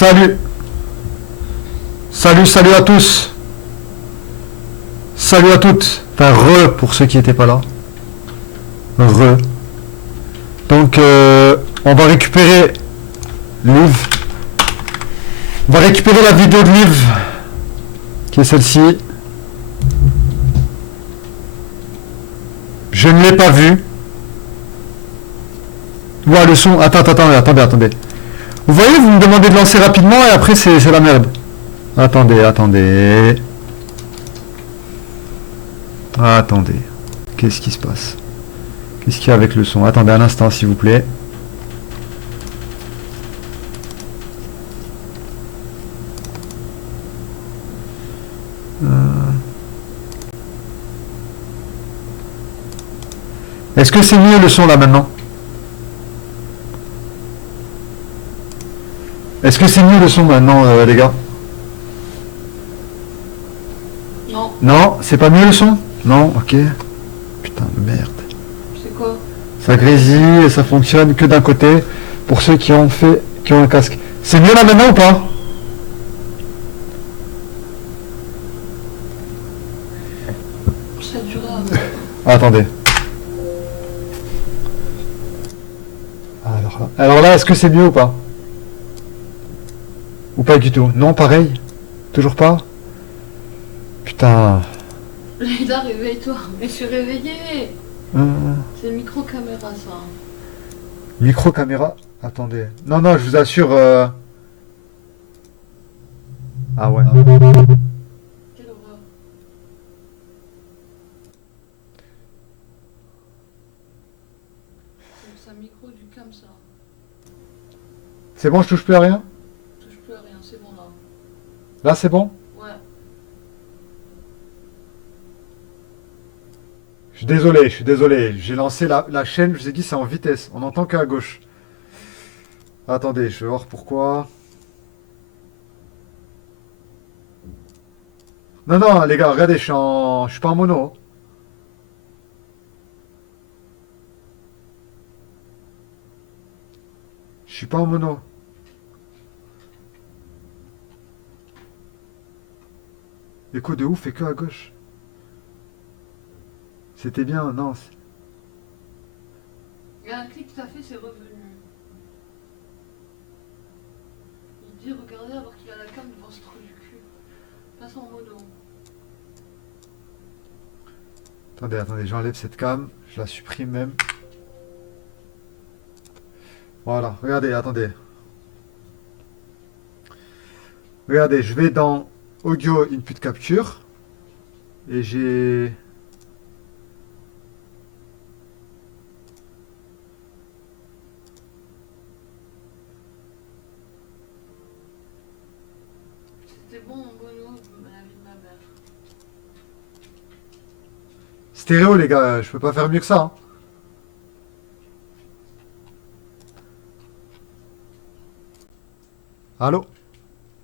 Salut. Salut à tous. Salut à toutes. Enfin, pour ceux qui n'étaient pas là. Re. Donc, on va récupérer Liv. On va récupérer la vidéo de Liv, qui est celle-ci. Je ne l'ai pas vue. Ouah, le son. Attendez. Vous voyez, vous me demandez de lancer rapidement et après c'est la merde. Attendez. Qu'est-ce qui se passe? Qu'est-ce qu'il y a avec le son? Attendez un instant, s'il vous plaît. Est-ce que c'est mieux le son là maintenant? Est-ce que c'est mieux le son maintenant, les gars? Non. Non, c'est pas mieux le son? Non, ok. Putain de merde. C'est quoi? Ça grésille et ça fonctionne que d'un côté pour ceux qui ont un casque. C'est mieux là maintenant ou pas? Ça dure. Attendez. Alors là, est-ce que c'est mieux ou pas? Ou pas du tout? Non, pareil? Toujours pas? Putain. Léda, réveille-toi. Mais je suis réveillée. Euh, C'est micro-caméra, ça. Micro-caméra? Attendez. Non, je vous assure. Ah ouais. Quelle horreur. C'est un micro du cam, ça. C'est bon, je touche plus à rien? Je touche plus à rien, c'est bon là. Là, c'est bon? Ouais. Je suis désolé. J'ai lancé la chaîne, je vous ai dit, c'est en vitesse. On n'entend qu'à gauche. Attendez, je vais voir pourquoi. Non, les gars, regardez, je suis pas en mono. Je suis pas en mono. Écho de ouf et que à gauche. C'était bien, non. Il y a un clic que t'as fait, c'est revenu. Il dit regardez alors qu'il a la cam devant ce trou du cul. Passe en mono. Attendez, j'enlève cette cam. Je la supprime même. Voilà, regardez, attendez. Regardez, je vais dans Audio Input Capture. Et j'ai... C'était bon en mono, la vie de ma mère. Stéréo, les gars, je peux pas faire mieux que ça. Hein. Allô?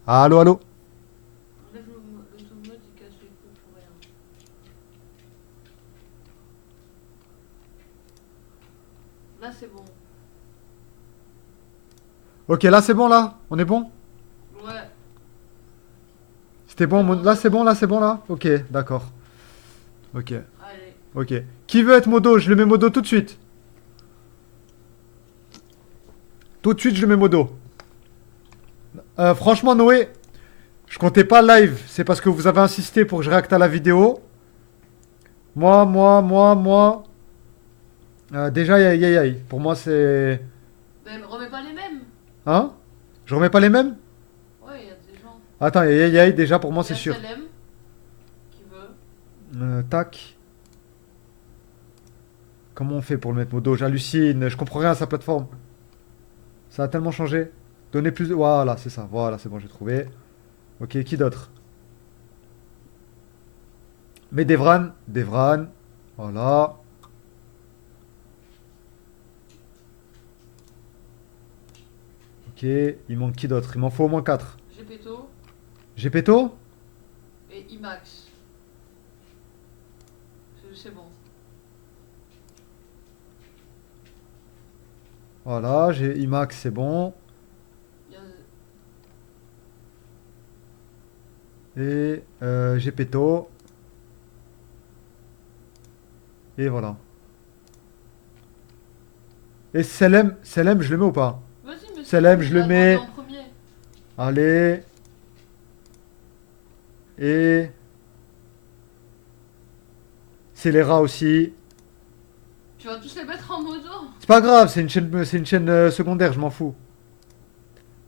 Allô? Enlève l'automode, il casse les couilles pour rien. Là, c'est bon. Ok, là c'est bon, là? On est bon? Ouais. C'était bon, là c'est bon, là? Ok, d'accord. Ok, Allez. ok. Qui veut être modo? Je le mets modo tout de suite. Tout de suite, je le mets modo. Franchement, Noé, je comptais pas live. C'est parce que vous avez insisté pour que je réacte à la vidéo. Moi. Déjà, aïe. Pour moi, c'est... Mais remets pas les mêmes. Hein? Je remets pas les mêmes? Ouais, il y a des gens. Attends, aïe, déjà, pour moi, Il y c'est a sûr. Salem qui veut. Tac. Comment on fait pour le mettre modo? J'hallucine, je comprends rien à sa plateforme. Ça a tellement changé. Donner plus de... Voilà, c'est ça. Voilà, c'est bon, j'ai trouvé. Ok, qui d'autre? Mais Devran. Voilà. Ok, il manque qui d'autre? Il m'en faut au moins 4. Gepetto Gepetto? et IMAX. C'est bon. Voilà, j'ai IMAX, c'est bon. Il y a Et Gepetto. Et voilà. Et Selem, Selem, je le mets ou pas? Vas-y, mais Selem, tu je le l'as mets. demandé en premier. Allez. Et Scélérat aussi. Tu vas tous les mettre en modo. C'est pas grave, c'est une chaîne secondaire, je m'en fous.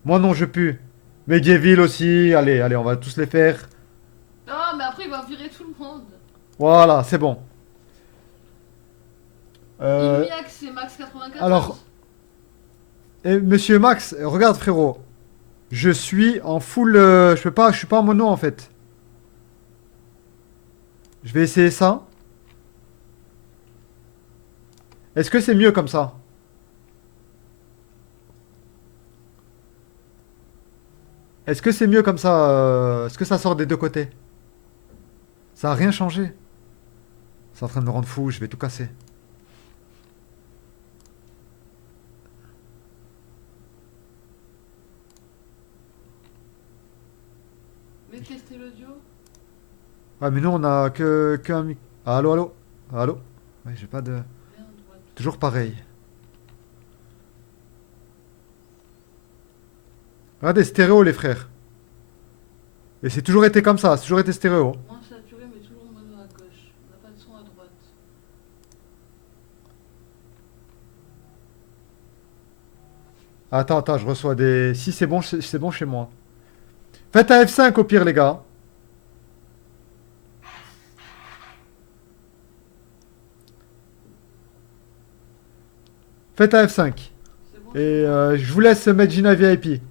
Moi non, je pue. Medieval aussi. Allez, allez, on va tous les faire. Ah, mais après, il va virer tout le monde. Voilà, c'est bon. Ilmiac, c'est max 94. alors, Monsieur Max, regarde frérot. Je suis en full. Je peux pas, je suis pas en mono en fait. Je vais essayer ça. Est-ce que c'est mieux comme ça? Est-ce que c'est mieux comme ça? Est-ce que ça sort des deux côtés? Ça a rien changé. C'est en train de me rendre fou, je vais tout casser. Mais tester l'audio. Ouais, mais nous on a que un mic. Ah, allô, allô? Allô? Ouais, j'ai pas de. Merde, ouais. Toujours pareil. Regardez, stéréo les frères. Et c'est toujours été comme ça, c'est toujours été stéréo. Moins saturé, mais toujours mono à gauche. On n'a pas de son à droite. Attends, attends, je reçois des. Si c'est bon, c'est bon chez moi. Faites un F5 au pire, les gars. Faites un F5. C'est bon. Et je vous laisse mettre Gina VIP.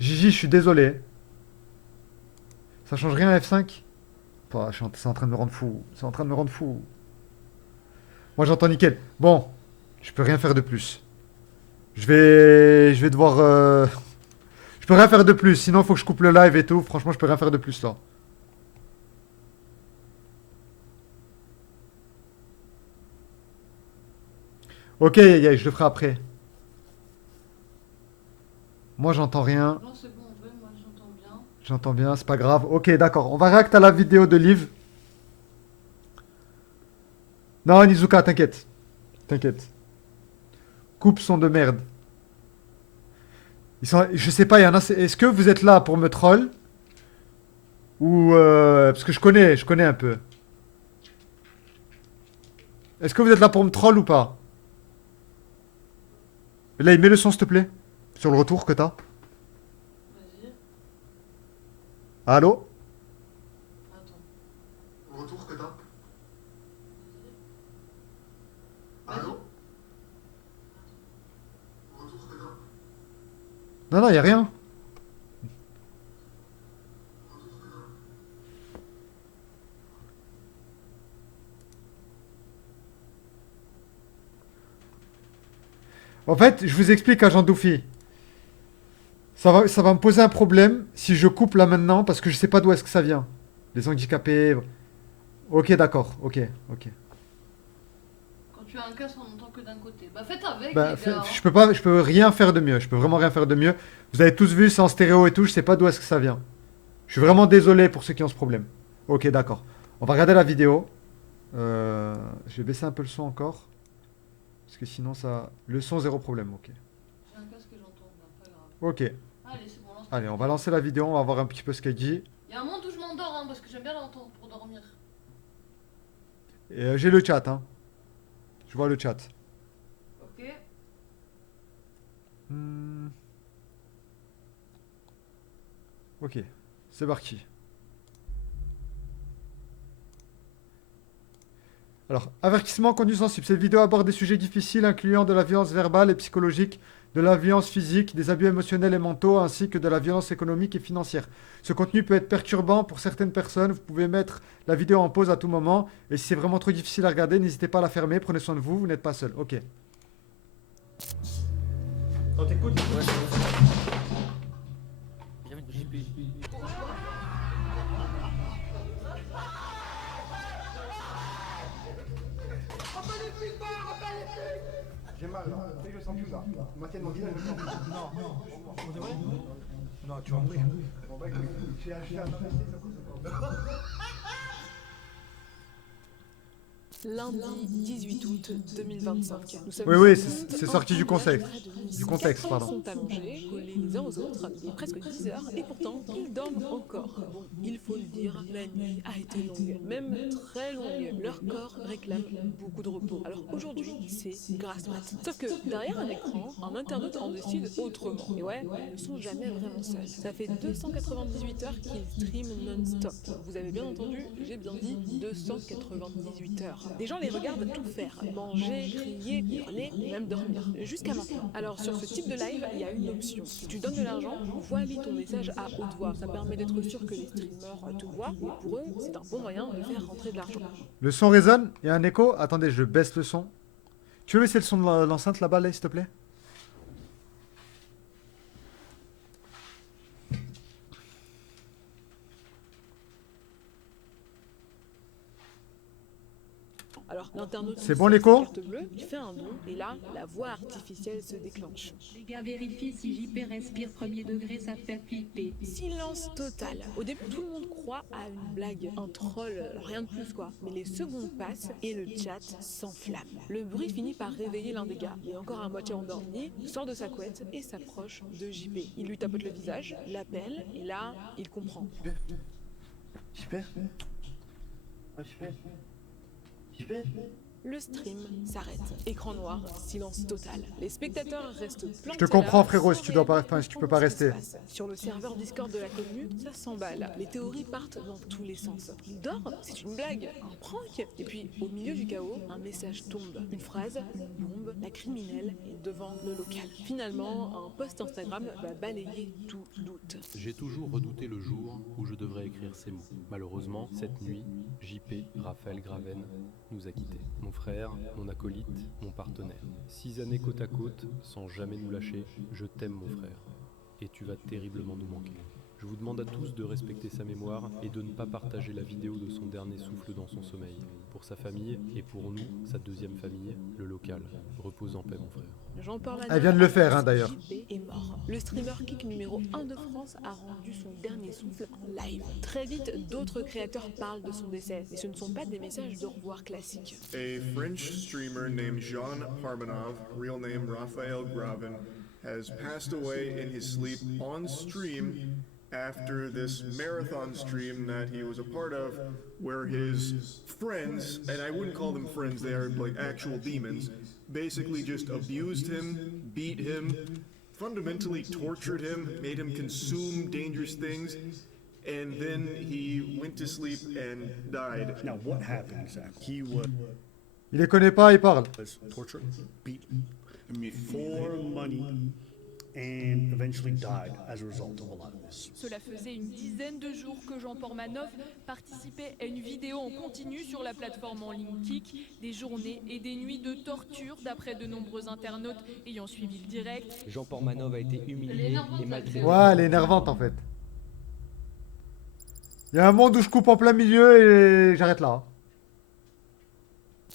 Gigi, je suis désolé. Ça change rien F5? Bah, c'est en train de me rendre fou. C'est en train de me rendre fou. Moi j'entends nickel. Bon, je peux rien faire de plus. Je vais devoir. Je peux rien faire de plus. Sinon, il faut que je coupe le live et tout. Franchement, je peux rien faire de plus là. Ok, je le ferai après. Moi, j'entends rien. Non, c'est bon, ouais, moi j'entends bien. J'entends bien, c'est pas grave. Ok, d'accord. On va réact à la vidéo de Liv. Non, Nizuka, t'inquiète. T'inquiète. Coupe son de merde. Je sais pas, il y en a. Est-ce que vous êtes là pour me troll? Ou. Parce que je connais un peu. Est-ce que vous êtes là pour me troll ou pas? Là, il met le son, s'il te plaît. Sur le retour que t'as. Vas-y. Allô? Attends. Retour que t'as. Vas-y. Allô? Retour que t'as. Non, non, y a rien. En fait, je vous explique, agent Doufi. Ça va me poser un problème si je coupe là maintenant parce que je sais pas d'où est-ce que ça vient. Les handicapés. Ok, d'accord. Ok, ok. Quand tu as un casque, on n'entend que d'un côté. Bah faites avec, Bah, les gars. je peux rien faire de mieux. Je peux vraiment rien faire de mieux. Vous avez tous vu, c'est en stéréo et tout. Je sais pas d'où est-ce que ça vient. Je suis vraiment désolé pour ceux qui ont ce problème. Ok, d'accord. On va regarder la vidéo. Je vais baisser un peu le son encore. Parce que sinon, ça. Le son, zéro problème. Ok. J'ai un casque et j'entends, bah pas grave. Ok. Allez, c'est bon, lance. Allez, on va lancer la vidéo. On va voir un petit peu ce qu'elle dit. Il y a un monde où je m'endors, hein, parce que j'aime bien l'entendre pour dormir. Et j'ai le chat, hein. Je vois le chat. Ok. Hmm. Ok, c'est parti. Alors, avertissement contenu sensible. Cette vidéo aborde des sujets difficiles incluant de la violence verbale et psychologique, de la violence physique, des abus émotionnels et mentaux, ainsi que de la violence économique et financière. Ce contenu peut être perturbant pour certaines personnes. Vous pouvez mettre la vidéo en pause à tout moment. Et si c'est vraiment trop difficile à regarder, n'hésitez pas à la fermer. Prenez soin de vous, vous n'êtes pas seul. Ok. On t'écoute. Ouais, J'ai mal là, tu sais, je sens plus là. Moitié de mon visage, je sens plus. Non, non. Non, tu vas mourir. J'ai acheté un PC, ça coûte pas. Lundi 18 août 2025. Nous sommes Oui, oui, en c'est route, sorti en du voyage contexte. près de Nice. Du contexte, Quatre pardon. sont allongés, collés les uns aux autres. Il est presque 10 heures et pourtant ils dorment encore. Bon, il faut le dire, la nuit a été longue, même très longue. Leur corps réclame beaucoup de repos. Alors aujourd'hui, c'est grasse mat. Sauf que derrière un écran, un internaute en décide autrement. Et ouais, ils ne sont jamais vraiment seuls. Ça fait 298 heures qu'ils streament non-stop. Vous avez bien entendu, j'ai bien dit 298 heures. Des gens les regardent tout faire, manger, crier, hurler, même dormir, jusqu'à maintenant. Alors sur ce type de live, il y a une option. Si tu donnes de l'argent, voile ton message à haute voix. Ça permet d'être sûr que les streamers te voient, et pour eux, c'est un bon moyen de faire rentrer de l'argent. Le son résonne, il y a un écho. Attendez, je baisse le son. Tu veux baisser le son de l'enceinte là-bas, là, s'il te plaît? Alors l'internaute C'est sort bon, sa l'écho? carte bleue, il fait un don, et là, la voix artificielle se déclenche. Les gars, vérifiez si JP respire premier degré, ça fait flipper. Silence total. Au début, tout le monde croit à une blague, un troll, rien de plus quoi. Mais les secondes passent et le chat s'enflamme. Le bruit finit par réveiller l'un des gars. Il est encore à moitié endormi, sort de sa couette et s'approche de JP. Il lui tapote le visage, l'appelle et là, il comprend. Super. Ouais, super. Super. Le stream s'arrête. Écran noir, silence total. Les spectateurs restent plantés. Je te comprends, là, frérot, sans si tu dois pas, réellement enfin, si tu peux comprendre pas ce qui rester. se passe. Sur le serveur Discord de la commune, ça s'emballe. Les théories partent dans tous les sens. Il dort, c'est une blague, un prank. Et puis, au milieu du chaos, un message tombe. Une phrase, une bombe, la criminelle est devant le local. Finalement, un post Instagram va balayer tout doute. J'ai toujours redouté le jour où je devrais écrire ces mots. Malheureusement, cette nuit, JP, Raphaël Graven, nous a quittés. Mon frère, mon acolyte, mon partenaire. 6 années côte à côte, sans jamais nous lâcher. Je t'aime mon frère. Et tu vas terriblement nous manquer. Je vous demande à tous de respecter sa mémoire et de ne pas partager la vidéo de son dernier souffle dans son sommeil. Pour sa famille et pour nous, sa deuxième famille, le local. Repose en paix mon frère. Jean-Paul Elle vient de le faire, hein, Manœuvre, d'ailleurs. JP est mort. Le streamer kick numéro 1 de France a rendu son dernier souffle en live. Très vite, d'autres créateurs parlent de son décès. Et ce ne sont pas des messages de revoir classiques. A French streamer named Jean Parmenov, real name Raphael Graven, has passed away in his sleep on stream after this marathon stream that he was a part of, where his friends, and I wouldn't call them friends, they are like actual demons, basically just abused him, beat him, fundamentally tortured him, made him consume dangerous things, and then he went to sleep and died. Now, what happened exactly? He was Il les connaît pas, il parle. tortured, beaten for money, and eventually died as a result of a lot of this. Cela faisait une dizaine de jours que Jean Pormanov participait à une vidéo en continu sur la plateforme en ligne Kik, des journées et des nuits de torture d'après de nombreux internautes ayant suivi le direct. Jean Pormanov a été Elle est humilié énervante, et cette maltraité. vidéo. Ouais, elle est énervante en fait. Il y a un monde où je coupe en plein milieu et j'arrête là.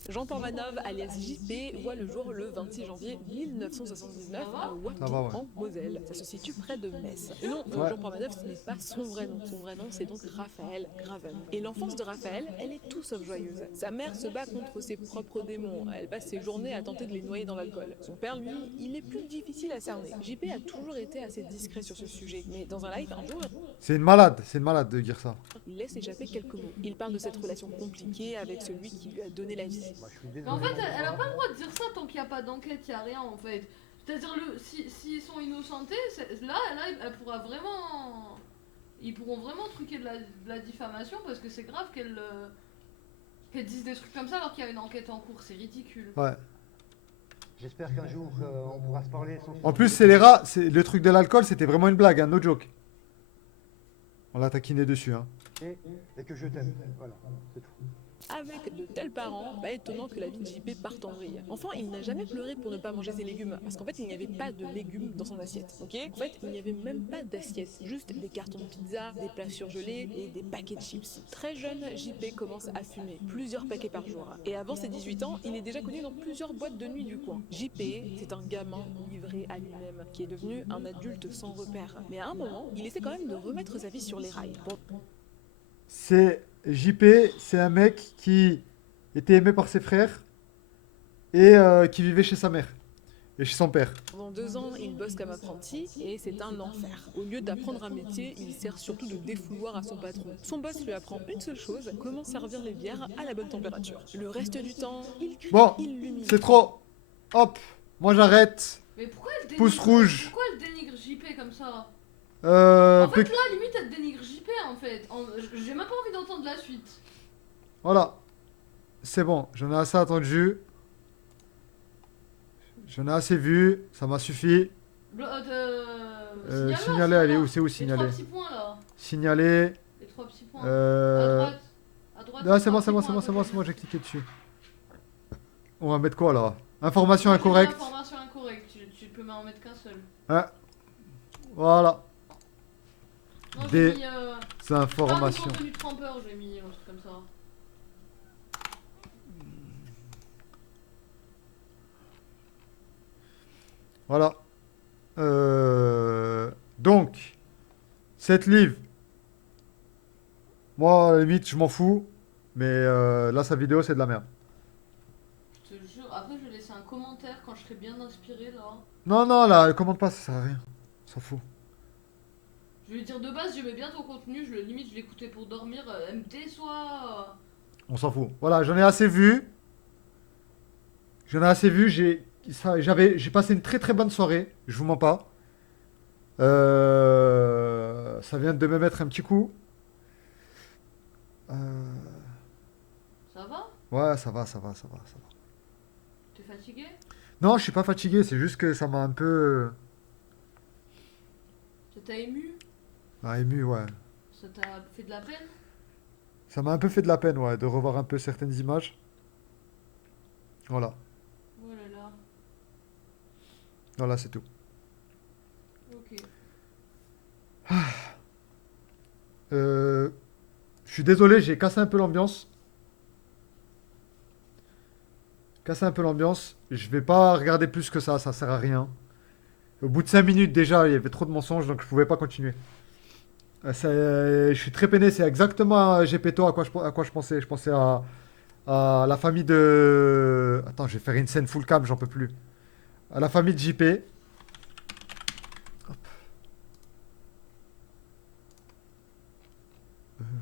Jean Pormanov, alias JP, voit le jour le 26 janvier 1979 à Wapping, Ça va, ouais. en Moselle. Ça se situe près de Metz. Et non, Ouais. Jean Pormanov, ce n'est pas son vrai nom. Son vrai nom, c'est donc Raphaël Graven. Et l'enfance de Raphaël, elle est tout sauf joyeuse. Sa mère se bat contre ses propres démons. Elle passe ses journées à tenter de les noyer dans l'alcool. Son père, lui, il est plus difficile à cerner. JP a toujours été assez discret sur ce sujet. Mais dans un live, un jour, C'est une malade de dire ça. il laisse échapper quelques mots. Il parle de cette relation compliquée avec celui qui lui a donné la vie. Mais en fait, elle a pas le droit de dire ça tant qu'il n'y a pas d'enquête, il n'y a rien en fait. C'est-à-dire, s'ils sont innocentés, là, elle pourra vraiment. Ils pourront vraiment truquer de la diffamation parce que c'est grave qu'elle dise des trucs comme ça alors qu'il y a une enquête en cours, c'est ridicule. Ouais. J'espère qu'un jour on pourra se parler sans... En plus, c'est les rats, le truc de l'alcool, c'était vraiment une blague, hein, no joke. On l'a taquiné dessus, hein. et que je t'aime. Voilà, c'est tout. Avec de tels parents, pas étonnant que la vie de JP parte en vrille. Enfant, il n'a jamais pleuré pour ne pas manger ses légumes, parce qu'en fait, il n'y avait pas de légumes dans son assiette, ok? En fait, il n'y avait même pas d'assiette, juste des cartons de pizza, des plats surgelés et des paquets de chips. Très jeune, JP commence à fumer, plusieurs paquets par jour. Et avant ses 18 ans, il est déjà connu dans plusieurs boîtes de nuit du coin. JP, c'est un gamin livré à lui-même, qui est devenu un adulte sans repère. Mais à un moment, il essaie quand même de remettre sa vie sur les rails. C'est JP, c'est un mec qui était aimé par ses frères et qui vivait chez sa mère et chez son père. Pendant 2 ans, il bosse comme apprenti et c'est un enfer. Au lieu d'apprendre un métier, il sert surtout de défouloir à son patron. Son boss lui apprend une seule chose, comment servir les bières à la bonne température. Le reste du temps, il crie, Bon, il l'humilie. c'est trop. Hop, moi j'arrête. Mais pourquoi elle Pouce rouge. Pourquoi elle dénigre JP comme ça? En Peu- fait, là, limite, elle dénigre JP en fait. J'ai même pas envie d'entendre la suite. Voilà. C'est bon, j'en ai assez attendu. J'en ai assez vu, ça m'a suffi. Signaler, allez, où c'est où Les signaler? 3 petits points là. Signaler. Les 3 petits points. Euh... À droite. À droite. Ah, les c'est bon, trois c'est bon, petits c'est bon, points, c'est bon, à c'est bon, j'ai cliqué dessus. On va mettre quoi là? Information Moi, je mets incorrecte. Information incorrecte, tu peux m'en mettre qu'un seul. Hein? Voilà. Non, Des j'ai mis. informations. Pas de contenu trompeur, j'ai mis un truc comme ça. Voilà. Donc, cette livre, moi, à la limite, je m'en fous. Mais là, sa vidéo, c'est de la merde. Je te jure, après, je vais laisser un commentaire quand je serai bien inspiré là. Non, non, là, commande pas, ça sert à rien. On s'en fout. Je vais dire de base, j'aimais bien ton contenu, limite, je l'écoutais pour dormir. Elle me déçoit. On s'en fout. Voilà, j'en ai assez vu. J'en ai assez vu. J'ai passé une très très bonne soirée. Je vous mens pas. Ça vient de me mettre un petit coup. Ça va? Ouais, ça va, ça va, ça va, ça va. T'es fatigué? Non, je suis pas fatigué. C'est juste que ça m'a un peu Ça t'a ému? ému, ouais. Ça t'a fait de la peine? Ça m'a un peu fait de la peine, ouais, de revoir un peu certaines images. Voilà. Oh là là. Voilà, c'est tout. Ok. Je suis désolé, j'ai cassé un peu l'ambiance. Cassé un peu l'ambiance. Je vais pas regarder plus que ça sert à rien. Au bout de 5 minutes déjà, il y avait trop de mensonges, donc je pouvais pas continuer. Je suis très peiné, c'est exactement Gepetto à quoi je pensais. Je pensais à la famille de... Attends, je vais faire une scène full cam, j'en peux plus. À la famille de JP. Hop.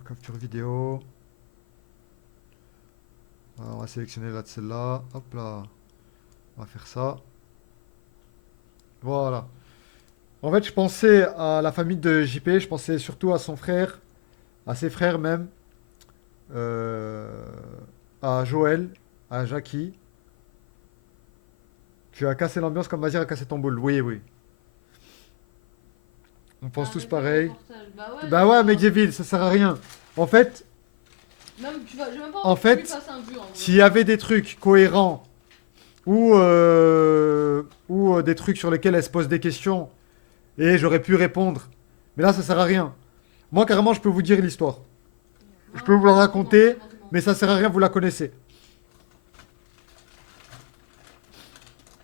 Capture vidéo. Voilà, on va sélectionner là de celle-là. Hop là. On va faire ça. Voilà. En fait, je pensais à la famille de JP, je pensais surtout à son frère, à ses frères même, à Joël, à Jackie. Tu as cassé l'ambiance comme Mazir a cassé ton boule. Oui, oui. On pense tous pareil. Bah ouais, mais Geville, ça sert à rien. En fait, Même, j'ai même pas En envie que tu fait, lui fasses un vu, en vrai. s'il y avait des trucs cohérents ou des trucs sur lesquels elle se pose des questions et j'aurais pu répondre, mais là ça sert à rien. Moi carrément je peux vous dire l'histoire. Je peux vous la raconter, mais ça sert à rien, vous la connaissez.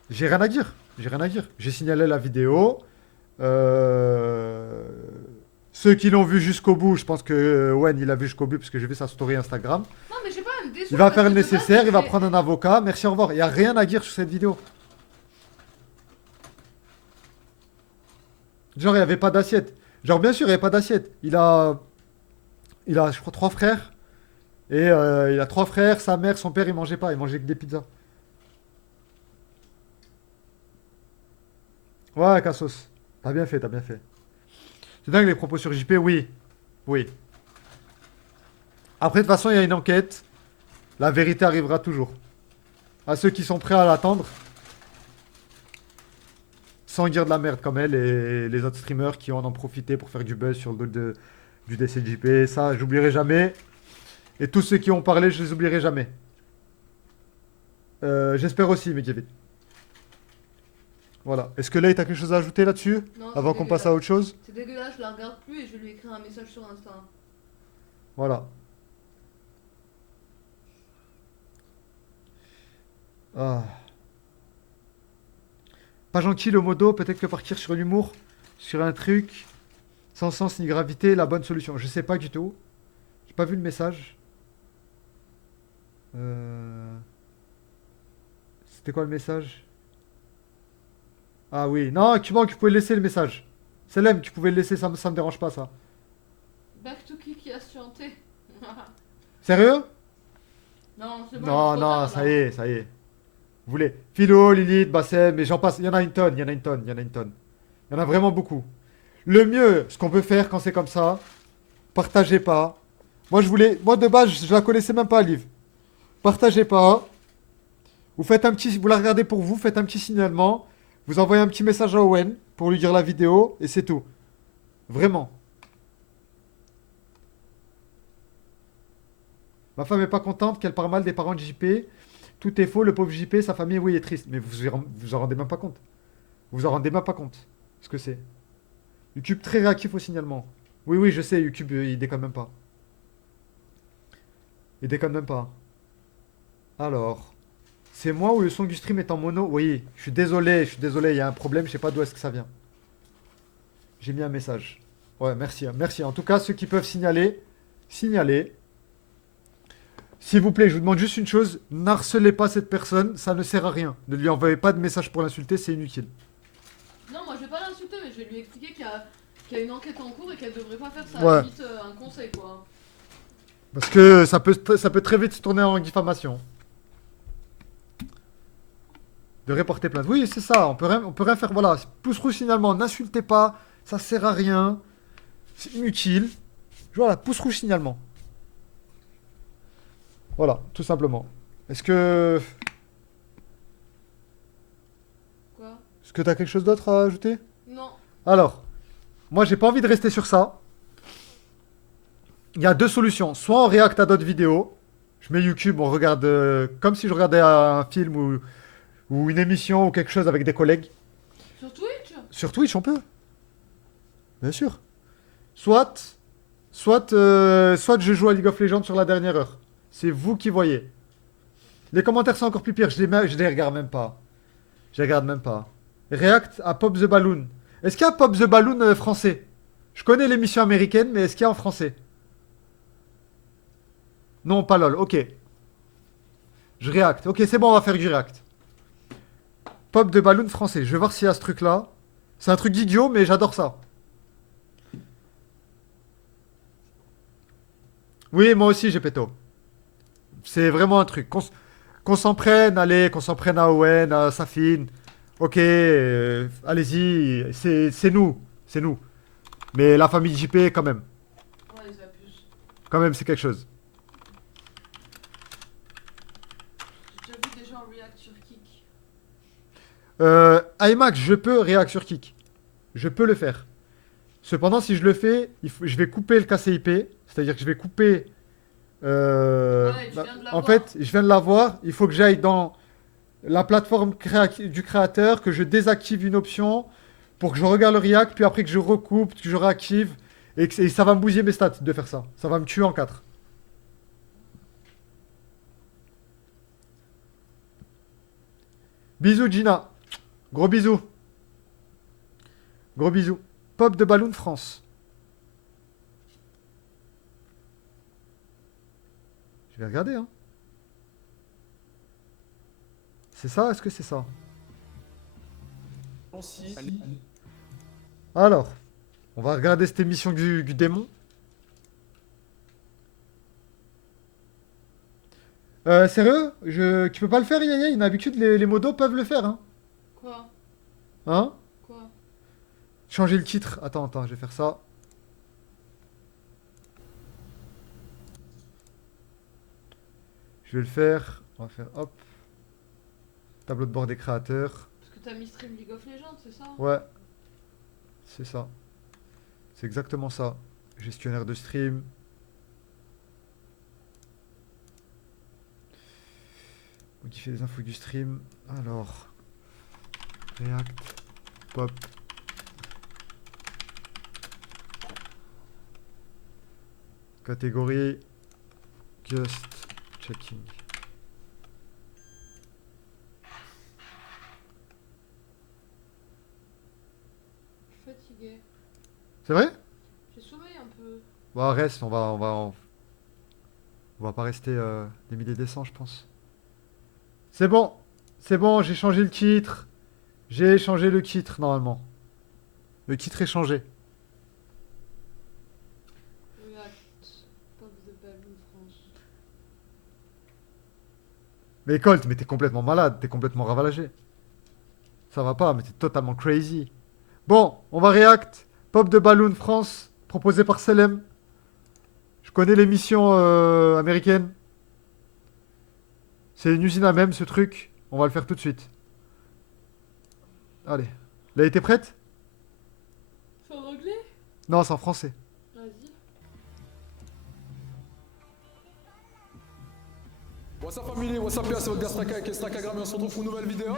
J'ai rien à dire. J'ai rien à dire. J'ai signalé la vidéo. Ceux qui l'ont vu jusqu'au bout, je pense que Wen il l'a vu jusqu'au bout parce que j'ai vu sa story Instagram. Non, mais je sais pas, elle me déçoit Il va parce faire le que de base, nécessaire, il va j'ai- prendre un avocat. Merci, au revoir. Il n'y a rien à dire sur cette vidéo. Genre, il n'y avait pas d'assiette. Genre, bien sûr, il n'y avait pas d'assiette. Je crois, 3 frères. Et il a 3 frères, sa mère, son père, ils mangeaient pas. Ils mangeaient que des pizzas. Ouais, Cassos. T'as bien fait, t'as bien fait. C'est dingue les propos sur JP, oui. Oui. Après, de toute façon, il y a une enquête. La vérité arrivera toujours. À ceux qui sont prêts à l'attendre. Sans dire de la merde comme elle et les autres streamers qui en ont profité pour faire du buzz sur le dos du décès de JP. Ça, j'oublierai jamais. Et tous ceux qui ont parlé, je les oublierai jamais. J'espère aussi, mais Kevin. Voilà. Est-ce que là, t'as quelque chose à ajouter là-dessus? Non, c'est Avant qu'on passe à autre chose? C'est dégueulasse, je la regarde plus et je lui écris un message sur Insta. Voilà. Ah. Pas gentil le modo, peut-être que partir sur l'humour, sur un truc, sans sens ni gravité, est la bonne solution. Je sais pas du tout. J'ai pas vu le message. C'était quoi le message? Ah oui, non, tu pouvais laisser le message. C'est l'aime, tu pouvais le laisser, ça me dérange pas ça. Back to qui a chanté. Sérieux? Non, c'est bon. Non, trop non, tard, ça là. y est, ça y est. Vous voulez Philo, Lilith, Bassem, mais j'en passe. Il y en a une tonne, il y en a une tonne, il y en a une tonne. Il y en a vraiment beaucoup. Le mieux, ce qu'on peut faire quand c'est comme ça, partagez pas. Moi, moi de base, je la connaissais même pas, Liv. Partagez pas. Vous faites un petit, vous la regardez pour vous, faites un petit signalement. Vous envoyez un petit message à Owen pour lui dire la vidéo et c'est tout. Vraiment. Ma femme est pas contente qu'elle parle mal des parents de JP. Tout est faux, le pauvre JP, sa famille, oui, est triste. Mais vous en rendez même pas compte. Vous en rendez même pas compte. Ce que c'est. YouTube très réactif au signalement. Oui, oui, je sais, YouTube, il déconne même pas. Il déconne même pas. Alors. C'est moi ou le son du stream est en mono? Oui, je suis désolé, il y a un problème, je sais pas d'où est-ce que ça vient. J'ai mis un message. Ouais, merci, hein, merci. En tout cas, ceux qui peuvent signaler, signalez. S'il vous plaît, je vous demande juste une chose, n'harcelez pas cette personne, ça ne sert à rien. Ne lui envoyez pas de message pour l'insulter, c'est inutile. Non, moi je vais pas l'insulter, mais je vais lui expliquer qu'il y a une enquête en cours et qu'elle devrait pas faire ça. Ouais. Limite, un conseil quoi. Parce que ça peut très vite se tourner en diffamation. De reporter plainte. Oui, c'est ça, on peut rien faire. Voilà, pouce rouge signalement, n'insultez pas, ça sert à rien, c'est inutile. Voilà, pouce rouge signalement. Voilà, tout simplement. Est-ce que t'as quelque chose d'autre à ajouter? Non. Alors, moi j'ai pas envie de rester sur ça. Il y a deux solutions. Soit on réacte à d'autres vidéos. Je mets YouTube, on regarde comme si je regardais un film ou une émission ou quelque chose avec des collègues. Sur Twitch? Sur Twitch, on peut. Bien sûr. Soit je joue à League of Legends sur la dernière heure. C'est vous qui voyez. Les commentaires sont encore plus pires. Je les regarde même pas. Je les regarde même pas. React à Pop the Balloon. Est-ce qu'il y a Pop the Balloon français? Je connais l'émission américaine, mais est-ce qu'il y a en français? Non, pas lol. Ok. Je réacte. Ok, c'est bon, on va faire du react. Pop de Balloon français. Je vais voir s'il y a ce truc-là. C'est un truc d'idiot, mais j'adore ça. Oui, moi aussi, j'ai péto. C'est vraiment un truc. Qu'on s'en prenne, allez, qu'on s'en prenne à Owen, à Safine. Ok, allez-y, c'est nous. C'est nous. Mais la famille JP, quand même. Ouais, ils abusent. Quand même, c'est quelque chose. J'ai déjà vu des gens react sur Kik. iMac, je peux react sur Kik. Je peux le faire. Cependant, si je le fais, je vais couper le KCIP. C'est-à-dire que je vais couper... en fait, je viens de l'avoir. Il faut que j'aille dans la plateforme du créateur, que je désactive une option pour que je regarde le react, puis après que je recoupe, que je réactive. Et ça va me bousiller mes stats de faire ça. Ça va me tuer en 4. Bisous, Gina. Gros bisous. Gros bisous. Pop de Balloon France. Je vais regarder, hein. C'est ça? Est-ce que c'est ça? Alors, on va regarder cette émission du démon. Sérieux? Tu peux pas le faire, Yaya? Une habitude, les modos peuvent le faire, hein. Quoi? Hein? Quoi? Changer le titre. Attends, je vais faire ça. Je vais le faire. On va faire hop. Tableau de bord des créateurs. Parce que t'as mis stream League of Legends, c'est ça? Ouais. C'est ça. C'est exactement ça. Gestionnaire de stream. Modifier les infos du stream. Alors. React. Pop. Catégorie. Just checking. Je suis fatiguée. C'est vrai? J'ai sommeil un peu. Bah reste, on va pas rester des milliers des cents, je pense. C'est bon, j'ai changé le titre. J'ai changé le titre normalement. Le titre est changé. React. Pop the Balloon France. Mais Colt, mais t'es complètement malade, t'es complètement ravalagé. Ça va pas, mais t'es totalement crazy. Bon, on va React. Pop de Balloon France, proposé par Selem. Je connais l'émission américaine. C'est une usine à même ce truc. On va le faire tout de suite. Allez. Elle a été prête? C'est en anglais? Non, c'est en français. Vas-y. What's up family, what's up, c'est votre Gastraka avec Strakagram et on se retrouve pour une nouvelle vidéo.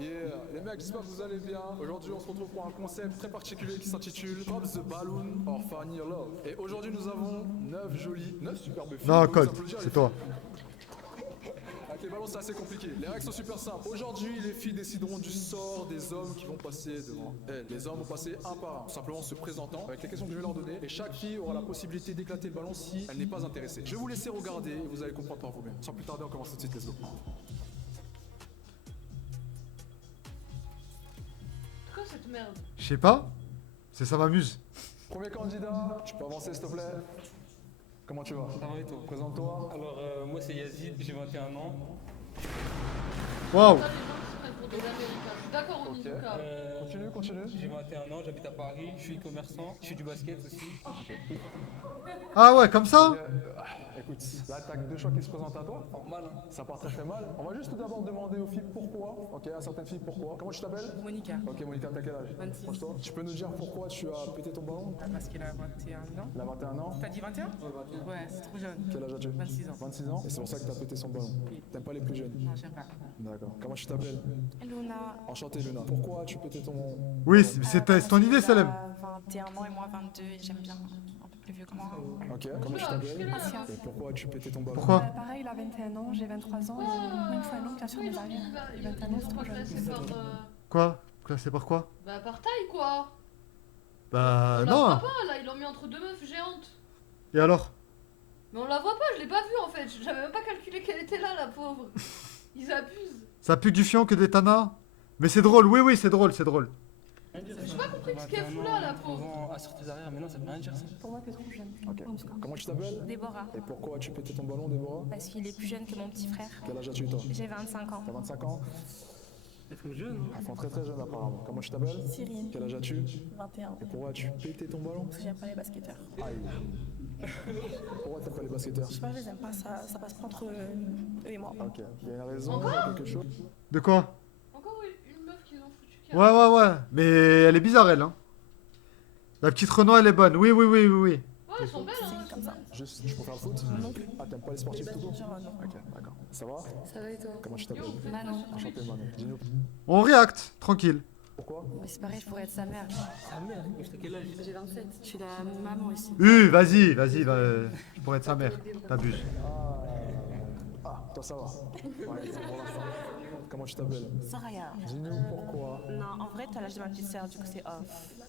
Yeah, les mecs, j'espère que vous allez bien. Aujourd'hui, on se retrouve pour un concept très particulier qui s'intitule Pop the Balloon or Funny or Love. Et aujourd'hui, nous avons 9 superbes filles. Non, Vous Colt, applaudir, c'est les toi. filles. Avec les ballons, c'est assez compliqué. Les règles sont super simples. Aujourd'hui, les filles décideront du sort des hommes qui vont passer devant elles. Les hommes vont passer un par un, tout simplement en se présentant avec les questions que je vais leur donner. Et chaque fille aura la possibilité d'éclater le ballon si elle n'est pas intéressée. Je vais vous laisser regarder et vous allez comprendre par vous-même. Sans plus tarder, on commence tout de suite. Let's go. C'est quoi cette merde? Je sais pas. C'est ça m'amuse. Premier candidat, tu peux avancer s'il te plaît. Comment tu vas? Ça va et toi? Présente-toi. Alors, moi c'est Yazid, j'ai 21 ans. Waouh. Ça, les gens qui se prennent pour des Américains. Je suis d'accord, on y Continue, continue. J'ai 21 ans, j'habite à Paris, je suis commerçant, je fais du basket aussi. Ah ouais, comme ça? Écoute, là t'as deux choix qui se présentent à toi. Normal, hein. Ça part très très mal. On va juste tout d'abord demander aux filles pourquoi. Ok, à certaines filles pourquoi. Comment tu t'appelles? Monica. Ok, Monica, t'as quel âge? 26. Franchement, tu peux nous dire pourquoi tu as pété ton ballon? Parce qu'elle a 21 ans. Elle a 21 ans. T'as dit 21? Ouais, c'est trop jeune. Quel âge as-tu? 26 ans. 26 ans. Et c'est pour ça que t'as pété son ballon. T'aimes pas les plus jeunes? Non, j'aime pas. D'accord. Comment tu t'appelles? Luna. Enchanté Luna. Pourquoi as-tu pété ton... Oui, c'est ton idée, Salem. 21 ans et moi 22 et j'aime bien un peu plus vieux que moi. Ok. Comment tu t'appelles? Patience. Et pourquoi as-tu pété ton ballon? Pourquoi? Pareil, il a 21 ans, j'ai 23 ans et une fois non, bien sûr, mes amis. Ils 21 ans, c'est sont trop pas jeune. classés par. Quoi? Classé par quoi? Bah, par taille quoi! Bah On la non. voit pas là, ils l'ont mis entre deux meufs géantes. Et alors? Mais on la voit pas, je l'ai pas vue en fait. J'avais même pas calculé qu'elle était là, la pauvre. Ils abusent. Ça pue du fion que des tanas? Mais c'est drôle, oui, c'est drôle, c'est drôle. J'ai pas compris ce qu'elle fout là, la pauvre. À sortir derrière, mais non, ça veut rien dire ça. Pour moi, t'es trop jeune. Ok. Comment tu t'appelles? Déborah. Et pourquoi as-tu pété ton ballon, Déborah? Parce qu'il est plus jeune que mon petit frère. Quel âge as-tu toi? J'ai 25 ans. T'as 25 ans? T'es trop jeune, hein? Elles sont très très jeunes apparemment. Comment tu t'appelles? Cyril. Quel âge as-tu? 21. Et pourquoi as-tu pété ton ballon? Parce que j'aime pas les basketteurs. Aïe. Pourquoi t'aimes pas les basketteurs? Je sais pas, je les aime pas, ça passe pas entre eux et moi. Ok. Il y a une raison, il y a quelque chose? De quoi? Encore une meuf qu'ils ont foutu. Ouais. Mais elle est bizarre, elle, hein. La petite Renault, elle est bonne. Oui. Ouais, elles sont belles hein. Comme ça. Juste, tu peux faire le foot? Non plus. Ah, t'aimes pas les sportifs tout court? Non. Ok, d'accord. Ça va? Ça va et toi? Comment tu t'appelles? Manon. Enchanté Manon. Dis-nous. On react, tranquille. Pourquoi? Mais c'est pareil, je pourrais être sa mère. Sa mère, mais t'as quel âge? J'ai 27. Je suis la maman ici. Vas-y, je pourrais être sa mère. T'abuses. Ah, toi ça va. Ouais, pour l'instant. Comment tu t'appelles? Soraya. Dis-nous pourquoi. Non, en vrai, t'as l'âge de ma petite sœur, du coup c'est off. Ouais,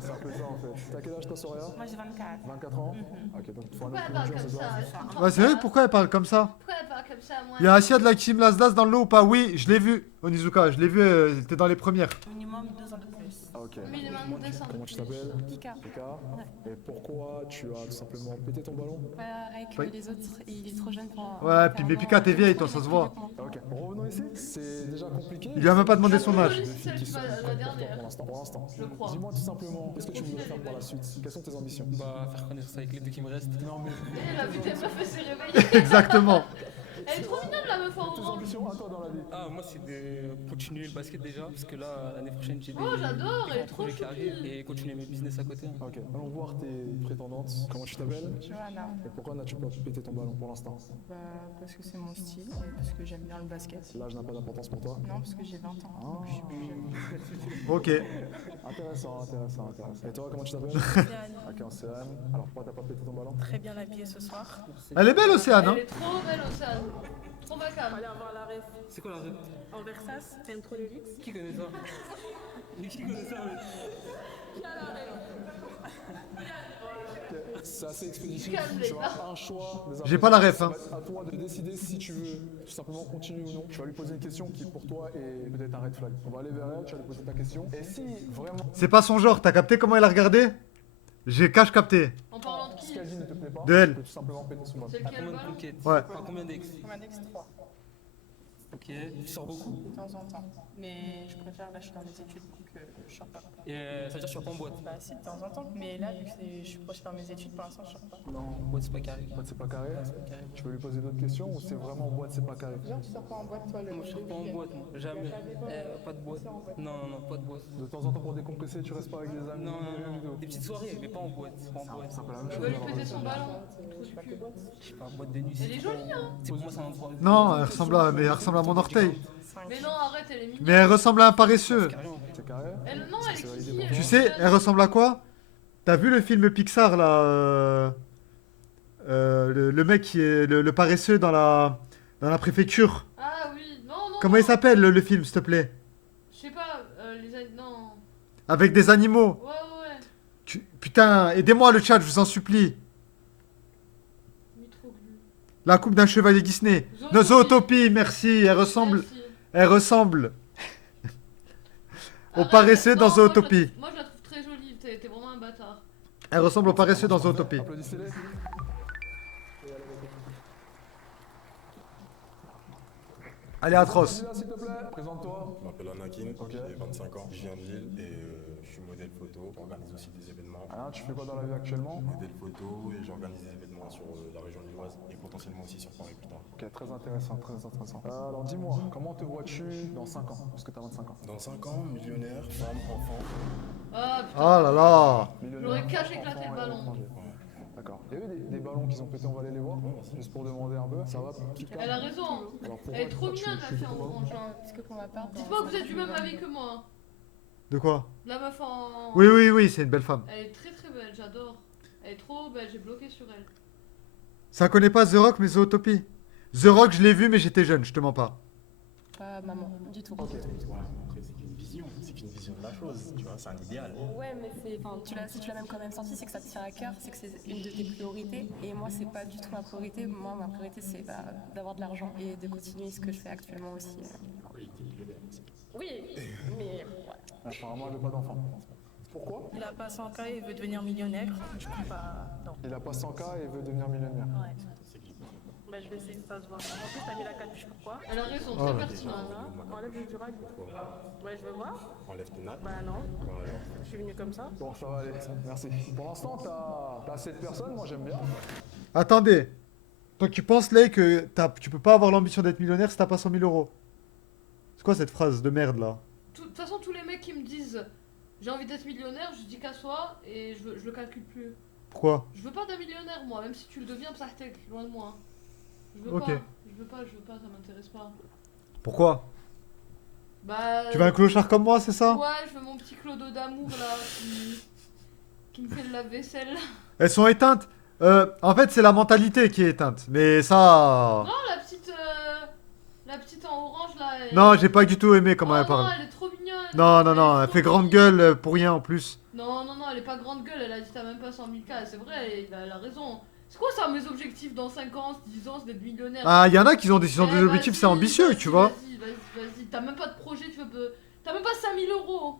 c'est un peu ça en fait. T'as quel âge toi, Soria? Moi j'ai 24. 24 ans? Ok, donc il faut un Pourquoi autre elle parle plus comme jeune, ça? c'est Je ça? comprends Ouais, c'est vrai, pas. pourquoi elle parle comme ça? Pourquoi elle parle comme ça, moi? Il y a Asia de la Team Lasdas dans le lot ou pas? Oui, je l'ai vu, Onizuka, je l'ai vu, elle était dans les premières. Minimum 2 ans de plus. Ah, ok. Minimum 200. Comment tu t'appelles? Kika. Kika. Et pourquoi tu as tout simplement pété ton ballon? Pareil que Oui. les autres, il est trop jeune pour. Ouais, puis mais Pika, t'es vieille, toi, ça se voit. Ah, ok. Revenons ici. C'est déjà compliqué. Il lui a même pas demandé son Oui, âge. c'est Filles celle qui qui sont va la prêtes dernière. pour l'instant. Je crois. Dis-moi tout simplement, qu'est-ce que tu voudrais faire pour la suite? Quelles sont tes ambitions? Bah, faire connaître ça avec les deux qui me restent. Non mais. Et la vie des meufs, elle s'est réveillée. Exactement. Elle est trop mignonne la meuf en Tes orange. ambitions à toi dans la vie? Ah, moi, c'est de continuer le basket déjà, parce que là, l'année prochaine, j'ai des, Oh, j'adore, des elle est grands trop projets qui arrivent choupie. et continuer mes business à côté. Ok, allons voir tes prétendantes. Comment tu t'appelles? Johanna. Et pourquoi n'as-tu pas pété ton ballon pour l'instant? Bah, parce que c'est mon style et parce que j'aime bien le basket. L'âge n'a pas d'importance pour toi? Non, parce que j'ai 20 ans. Donc je suis plus jeune. Ok. Intéressant, intéressant, intéressant. Et toi, comment tu t'appelles? Océane. Ok, Océane. Alors pourquoi t'as pas pété ton ballon? Très bien habillée ce soir. Elle est belle, Océane, hein? Elle est trop belle, Océane. Trop bacane. Allez avoir la ref. C'est quoi la rêve? En Versace, t'aimes trop le luxe. Qui connaît ça? Qui connaît ça? C'est assez expéditif. Calme, Tu les as un choix. des J'ai pas la ref, Ça hein. va être à toi de décider si tu veux tout simplement continuer ou non. Tu vas lui poser une question qui pour toi est peut-être un red flag. On va aller vers elle, tu vas lui poser ta question. Et si vraiment C'est pas son genre, t'as capté comment elle a regardé? J'ai cache capté. En parlant de ce qui? qu'elle dit ne te plaît pas, De elle. tu peux tout simplement péter son ballon. C'est À lequel combien de ballon? conquêtes? Ouais. À combien d'ex? Comme un ex 3. Ok, tu sors beaucoup. De temps en temps. Mais je préfère, là je suis dans mes études donc je sors pas. Et ça veut dire que tu vas pas en boîte? Bah si, de temps en temps. Mais là, vu que je suis proche de faire mes études, pour l'instant je sors pas. Non, boîte, c'est pas carré. Boîte, c'est pas carré. Tu veux lui poser d'autres questions ou c'est vraiment boîte, c'est pas carré? Viens, tu sors pas en boîte toi le Moi, je sors pas en boîte, moi. Jamais. Pas de boîte. Non, non, non, pas de boîte. De temps en temps pour décompresser, tu restes pas avec des amis? Non, non, non. Des petites soirées, mais pas en boîte. Pas en boîte. C'est un peu la même Tu chose. veux lui d'avoir péter des son amis. ballon? Je sais pas, boîte de nuit. Elle est jolie, hein? C'est pour moi, c'est un endroit. Non, elle ressemble à mon orteil. Mais non, arrête, elle est mignonne. Mais elle ressemble à un paresseux. C'est carré? Elle, non, elle est validé kiki. pour elle Tu est sais, mignonne. elle ressemble à quoi? T'as vu le film Pixar là le mec qui est le paresseux dans la préfecture. Ah oui, non, non. Comment il s'appelle le film, s'il te plaît? Je sais pas, non. Avec des animaux. Ouais, ouais. Putain, aidez-moi le chat, je vous en supplie. Mitroglou. La coupe d'un chevalier Disney. Zootopie. No, Zootopie, merci. Elle ressemble. Merci. Elle ressemble. Au Arrête, paresseux non, dans moi, je la- Zootopie. Moi, je la trouve très jolie, t'es vraiment un bâtard. Elle ressemble au paresseux dans Zootopie. Applaudissez-les. Elle est atroce. Dis-la, s'il te plaît. Présente-toi. Je m'appelle Anakin, Ok. j'ai 25 ans, je viens de Lille et je suis modèle photo. J'organise aussi des événements. Ah, tu fais quoi dans la vie actuellement? Modèle photo et j'organise des événements sur la région lilloise et potentiellement aussi sur Paris plus tard. Ok, très intéressant, très intéressant. Alors dis-moi, comment te vois-tu dans 5 ans? Parce que t'as 25 ans. Dans 5 ans, millionnaire, femme, enfant. Ah putain. Oh là là. J'aurais caché éclaté le ballon. D'accord. Il y a eu des ballons qui ont pété, on va aller les voir. Juste pour demander un peu. Ça va? Elle a raison. Alors, pourquoi Elle est trop tu- mignonne, la tu fille fais en comment? orange. Parce que pour ma part, Dites-moi que vous êtes du même avis que moi. De quoi? La meuf en. Oui, oui, oui, c'est une belle femme. Elle est très très belle, j'adore. Elle est trop belle, j'ai bloqué sur elle. Ça connaît pas The Rock, mais Zootopie. The Rock, je l'ai vu, mais j'étais jeune, je te mens pas. pas maman, du tout. Après, c'est qu'une vision, de la chose, tu vois, c'est un idéal. Ouais, mais c'est, enfin, si tu l'as même quand même senti, c'est que ça te tient à cœur, c'est que c'est une de tes priorités. Et moi, c'est pas du tout ma priorité. Moi, ma priorité, c'est d'avoir de l'argent et de continuer ce que je fais actuellement aussi. Oui, mais Apparemment, elle veut pas d'enfant. Pourquoi? il a pas 100K et il veut devenir millionnaire. Je peux pas. Non. Il a pas 100K et veut devenir millionnaire. Ouais. Bah, je vais essayer de ça se voir. En plus, t'as mis la capuche, pourquoi? Elle a raison, Oh, très là. pertinent. Enlève le durac. Ouais, je veux voir. Enlève tes nattes. Bah non, je suis venue comme ça. Bon, ça va aller, merci. Pour l'instant, t'as assez de personnes, moi j'aime bien. Attendez. Donc tu penses, Lay, que tu peux pas avoir l'ambition d'être millionnaire si t'as pas 100 000 euros? C'est quoi cette phrase de merde là? De toute façon, tous les mecs qui me disent j'ai envie d'être millionnaire, je dis qu'à soi et je le calcule plus. Pourquoi? Je veux pas d'un millionnaire, moi, même si tu le deviens, psartek, loin de moi. Je veux Ok. pas, je veux pas, ça m'intéresse pas. Pourquoi? Bah. Tu veux un clochard comme moi, c'est ça? Ouais, je veux mon petit clodo d'amour là, qui me fait le lave-vaisselle. Elles sont éteintes. En fait, c'est la mentalité qui est éteinte. Mais ça... Non, la petite en orange là. Non, j'ai pas du tout aimé comment elle Non, parle. elle est trop mignonne. Non, non, non, elle fait grande gueule pour rien en plus. Non, non, non, elle est pas grande gueule, elle a dit t'as même pas 100 000 K, c'est vrai, elle a raison. C'est quoi ça mes objectifs dans 5 ans, 10 ans, c'est d'être millionnaire? Ah, il y en a qui ont des Eh, objectifs, c'est vas-y, ambitieux, vas-y, tu vois. Vas-y, t'as même pas de projet, t'as même pas 5000 euros.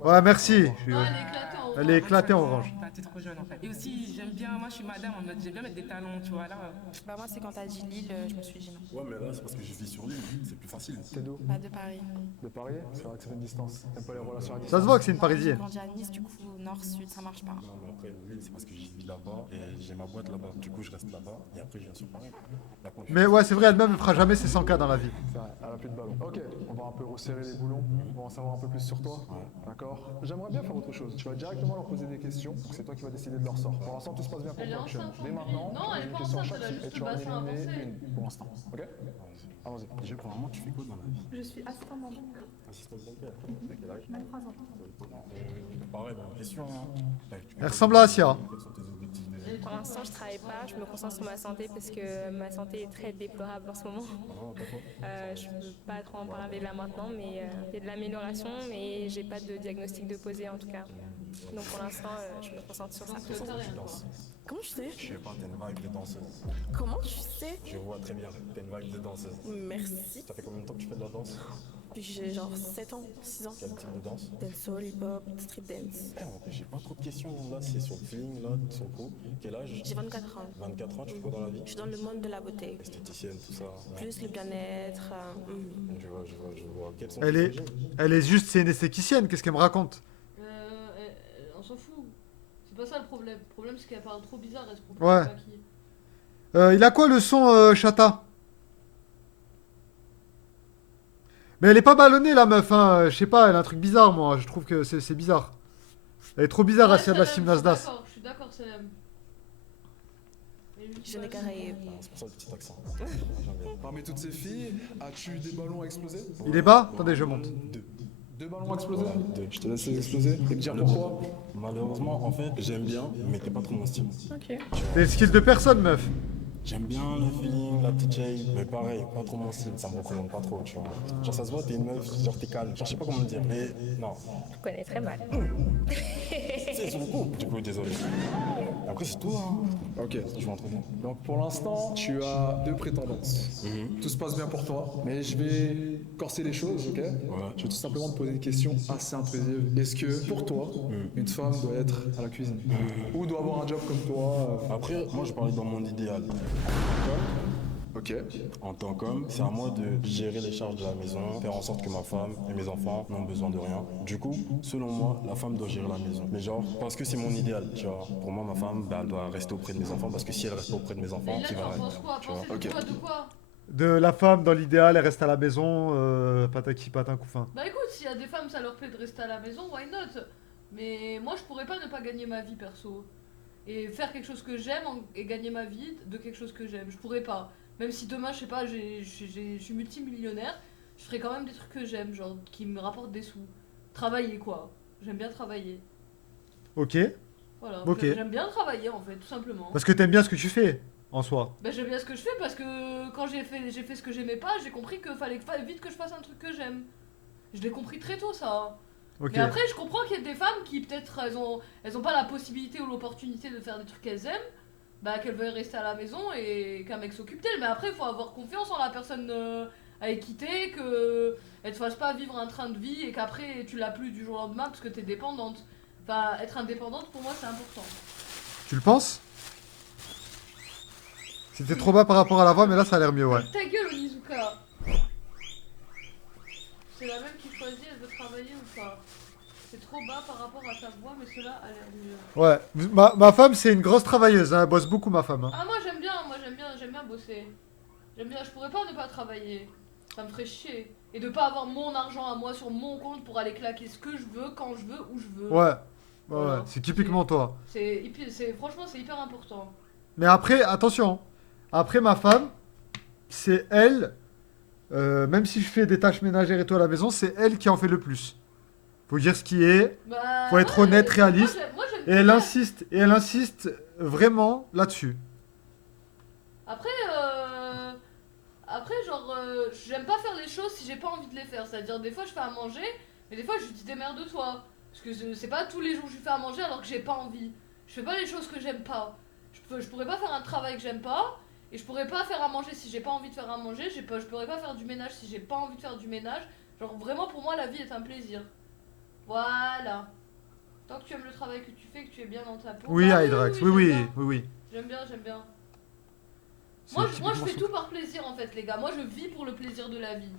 Ouais, merci. Non, elle est éclatée en orange. Elle est éclatée en orange. Enfin, t'es trop jeune en fait. Et aussi, j'aime bien, moi je suis madame en mode, j'aime bien mettre des talons, tu vois. Là, Bah, moi, c'est quand t'as dit Lille, je me suis dit non. Ouais, mais là, c'est parce que je vis sur l'île, c'est plus facile. T'es d'où? Bah, de Paris. De Paris? C'est vrai que c'est une distance. T'aimes pas les relations à distance? Ça se voit que c'est une J'ai parisienne. grandi à Nice, du coup, nord-sud, ça marche pas. Non, mais après, l'île, c'est parce que je vis là-bas et j'ai ma boîte là-bas. Du coup, je reste là-bas et après, je viens sur Paris. Mais ouais, c'est vrai, elle-même ne fera jamais ses 100K dans la vie. C'est vrai, elle a plus de ballon. Ok, on va un peu resserrer les boulons. On va en savoir un peu plus sur toi. D'accord? J'aimerais bien faire autre chose. Tu vas directement leur poser des questions. Donc c'est toi qui vas décider de leur sort. Pour l'instant, tout se passe bien pour Elle est toi actuellement. enceinte, Dès maintenant, non, elle est pas question à enceinte, chaque elle a fille juste et tu le vas en bassin éliminer avancé. une pour l'instant. Ok? Allons-y. Déjà, premièrement, tu fais quoi dans la vie? Je suis assistante bancaire. Assistante bancaire. T'as quel âge? 23 ans. Pareil, même question. Hein. Elle ressemble à Asia. Quels sont tes objectifs de vie? Pour l'instant, je travaille pas, je me concentre sur ma santé parce que ma santé est très déplorable en ce moment. Je peux pas trop en parler là maintenant, mais il y a de l'amélioration, mais j'ai pas de diagnostic de posé en tout cas. Donc pour l'instant, je me concentre sur ça. Tu danses. Comment tu sais? Je sais pas, t'es une vibe de danseuse. Comment tu sais? Je vois très bien, t'es une vibe de danseuse. Merci. Ça fait combien de temps que tu fais de la danse? Depuis que j'ai genre 7 ans, 6 ans. Quel type de danse? Dancehall, hip-hop, street dance. J'ai pas trop de questions là, c'est sur le feeling là, sur le coup. Quel âge? J'ai 24 ans. 24 ans, tu fais quoi dans la vie? Je suis dans le monde de la beauté. Esthéticienne, tout ça. Plus le bien-être. Je vois. Quels sont Elle tes est, projets? elle est juste, c'est une esthéticienne, qu'est-ce qu'elle me raconte? On s'en fout. C'est pas ça le problème. Le problème, c'est qu'elle parle trop bizarre, elle se comprend Ouais. pas qui. Il a quoi le son, Chata? Mais elle est pas ballonnée la meuf, hein. Je sais pas, elle a un truc bizarre, moi. Je trouve que c'est bizarre. Elle est trop bizarre, Asia de la Sim Nasdas. Je suis d'accord, Salem. Je n'ai Caraïbes. C'est pour ça le petit accent. Parmi toutes ces filles, as-tu des ballons à exploser? Il est bas? Attendez, je monte. Deux ballons à exploser? Je te laisse les exploser et me dire pourquoi. Malheureusement, en fait, j'aime bien, mais t'es pas trop mon style. Ok. T'es le skill de personne, meuf. J'aime bien le feeling, la petite shape, mais pareil, pas trop mon style, ça me représente pas trop, tu vois. Genre, ça se voit, t'es une meuf, genre, t'es calme. Genre, je sais pas comment le dire, mais non. Je connais très mal. C'est sur le coup. Du coup, désolé. Après, c'est tout, hein. Ok. Je vais en trouver. Donc pour l'instant, tu as deux prétendantes. Tout se passe bien pour toi, mais je vais corser les choses, ok? Je vais tout simplement te poser une question assez intrusive. Est-ce que pour toi, une femme doit être à la cuisine? Ou doit avoir un job comme toi? Après, moi, je parlais dans mon idéal. Ok. En tant qu'homme, c'est à moi de gérer les charges de la maison, faire en sorte que ma femme et mes enfants n'ont besoin de rien. Du coup, selon moi, la femme doit gérer la maison. Mais genre, parce que c'est mon idéal, tu vois. Pour moi, ma femme, bah, elle doit rester auprès de mes enfants, parce que si elle reste pas auprès de mes enfants, Mais là, qui va t'en rester, penses quoi? tu vois. Penser de quoi? De quoi? De la femme, dans l'idéal, elle reste à la maison, pataki patin couffin. Bah écoute, s'il y a des femmes, ça leur plaît de rester à la maison, why not? Mais moi, je pourrais pas ne pas gagner ma vie perso. Et faire quelque chose que j'aime et gagner ma vie de quelque chose que j'aime. Je pourrais pas. Même si demain, je sais pas, je suis multimillionnaire, je ferais quand même des trucs que j'aime, genre qui me rapportent des sous. Travailler quoi. J'aime bien travailler. Ok. Voilà. Ok. J'aime bien travailler en fait, tout simplement. Parce que t'aimes bien ce que tu fais, en soi. Bah j'aime bien ce que je fais parce que quand j'ai fait ce que j'aimais pas, j'ai compris qu'il fallait vite que je fasse un truc que j'aime. Je l'ai compris très tôt ça. Ok. Mais après je comprends qu'il y a des femmes qui peut-être elles ont pas la possibilité ou l'opportunité de faire des trucs qu'elles aiment, bah qu'elles veulent rester à la maison et qu'un mec s'occupe d'elles. Mais après il faut avoir confiance en la personne à équiter, que elle te fasse pas vivre un train de vie et qu'après tu l'as plus du jour au lendemain parce que t'es dépendante. Enfin être indépendante pour moi c'est important. Tu le penses? C'était trop bas par rapport à la voix, mais là ça a l'air mieux, ouais. Ta gueule, Onizuka! C'est la même qui choisit, elle veut travailler ou pas? C'est trop bas par rapport à ta voix, mais cela a l'air mieux. Ouais, ma femme c'est une grosse travailleuse, hein. Elle bosse beaucoup, ma femme. Hein. Ah, moi j'aime bien bosser. J'aime bien, je pourrais pas ne pas travailler. Ça me ferait chier. Et de pas avoir mon argent à moi sur mon compte pour aller claquer ce que je veux, quand je veux, où je veux. Ouais, Voilà. ouais, c'est typiquement toi. Franchement, c'est hyper important. Mais après, attention, après ma femme, c'est elle, même si je fais des tâches ménagères et tout à la maison, c'est elle qui en fait le plus. Faut dire ce qui est, Bah, faut être ouais, honnête, réaliste, moi, j'aime et bien. elle insiste vraiment là-dessus. Après, genre, j'aime pas faire les choses si j'ai pas envie de les faire. C'est-à-dire, des fois, je fais à manger, mais des fois, je lui dis démerde-toi. Parce que c'est pas tous les jours que je lui fais à manger alors que j'ai pas envie. Je fais pas les choses que j'aime pas. Je pourrais pas faire un travail que j'aime pas, et je pourrais pas faire à manger si j'ai pas envie de faire à manger. Je pourrais pas faire du ménage si j'ai pas envie de faire du ménage. Genre, vraiment, pour moi, la vie est un plaisir. Voilà. Tant que tu aimes le travail que tu fais, que tu es bien dans ta peau. Oui, Bah Hydrax, j'aime oui, bien. oui. J'aime bien, j'aime bien. C'est Moi je typiquement fais ça. tout par plaisir en fait, les gars. Moi je vis pour le plaisir de la vie.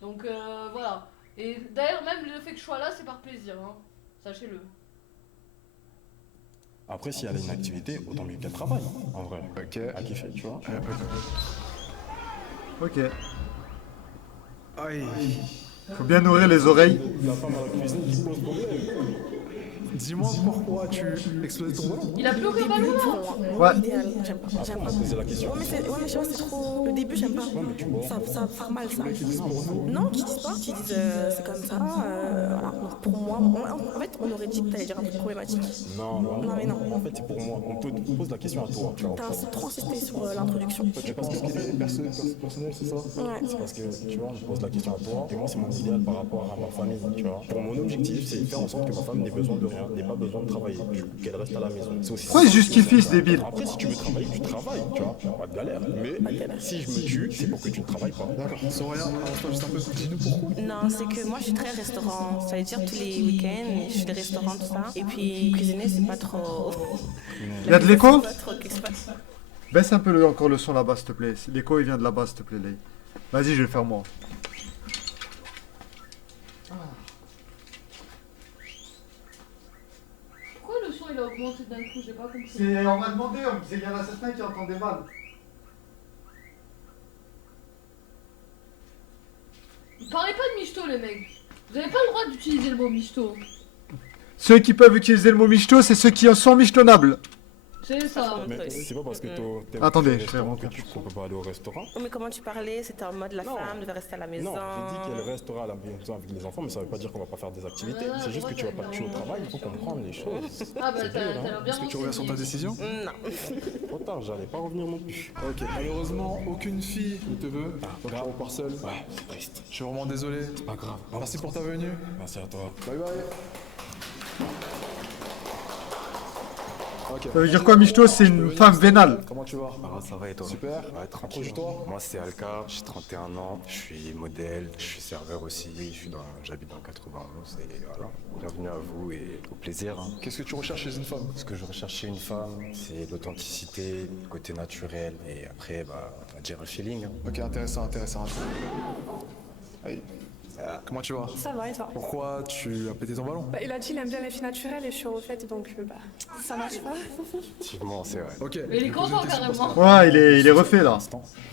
Donc voilà. Et d'ailleurs, même le fait que je sois là, c'est par plaisir. Hein. Sachez-le. Après, si elle a une activité, autant mieux qu'elle travaille, en vrai. Ok. À kiffer, tu vois. Ok. Aïe. Faut bien nourrir les oreilles. La femme à la cuisine qui pose problème. Dis-moi pourquoi tu exploses ton ballon. Il a plus aucun ballon là. Ouais. Idéal, j'aime pas. Après, on a posé la question. Ouais, mais je sais pas, c'est trop. Le début, j'aime pas. Ça va faire mal, ça. Non, qui disent pas. Qui disent c'est comme ça. Voilà. Donc pour moi, en fait, on aurait dit que t'allais dire un truc problématique. Non, Non, mais non. En fait, c'est pour moi. On te pose la question à toi. Tu vois. T'as trop insisté sur l'introduction. Tu penses que c'est personnel, c'est ça? Ouais. C'est parce que, tu vois, je pose la question à toi. Et moi, c'est mon idéal par rapport à ma famille, tu vois. Pour mon objectif, c'est de faire en sorte que ma femme n'ait besoin de rien, n'ait pas besoin de travailler, qu'elle reste à la maison. C'est aussi Pourquoi il justifie ce débile? Après, si tu veux travailler, tu travailles, tu vois. Pas de galère. Mais si je me tue, c'est pour que tu ne travailles pas. D'accord. Soraya, avance-toi juste un peu. Dis-nous pourquoi. Non, c'est que moi, je suis très restaurant. Ça veut dire tous les week-ends, je fais des restaurants, tout ça. Et puis, cuisiner, c'est pas trop. Il y a de l'écho? C'est pas trop qu'est-ce qui se passe. Baisse un peu encore le son là-bas, s'il te plaît. L'écho, il vient de là-bas, s'il te plaît, Lay. Vas-y, je vais le faire moi. Pourquoi le son il a augmenté d'un coup? J'ai pas compris. On m'a demandé, on me disait, il y en a certains qui entendaient mal. Parlez pas de michto, les mecs. Vous avez pas le droit d'utiliser le mot michto. Ceux qui peuvent utiliser le mot michto, c'est ceux qui en sont michtonnables. C'est ça. Mais c'est pas parce que t'aimes Attendez, le je vais restaurant remonter. qu'on peut pas aller au restaurant. Oh, mais comment tu parlais? C'était en mode la femme devait rester à la maison. Non, j'ai dit qu'elle restera à la maison avec les enfants, mais ça veut pas dire qu'on va pas faire des activités. C'est juste que tu vas pas tuer au travail, il faut comprendre les choses. Ah bah C'est t'as dur, l'air bien Est-ce que tu reviens sur ta décision? Non. Trop tard, j'allais pas revenir non plus. Ok. Malheureusement, aucune fille ne te veut. Donc tu repars seul. Ouais, c'est triste. Je suis vraiment désolé. C'est pas grave. Merci pour ta venue. Merci à toi. Bye bye. Ok. Ça veut dire quoi, michto? C'est une femme vénale. Comment tu vas? Ça va et toi? Super. Ouais, tranquille. Approche-toi. Moi c'est Alka, j'ai 31 ans, je suis modèle, je suis serveur aussi, j'habite dans le 91 et voilà. Bienvenue à vous et au plaisir. Hein. Qu'est-ce que tu recherches chez une femme? Ce que je recherche chez une femme, c'est l'authenticité, le côté naturel et après, on va dire le feeling. Hein. Ok, intéressant. Allez. Comment tu vas? Ça va et toi? Pourquoi tu as pété ton ballon? Bah, il a dit qu'il aime bien les filles naturelles et je suis refaite donc ça marche pas. Effectivement, c'est vrai. Ok. Mais il est content carrément. Ouais, il est refait là.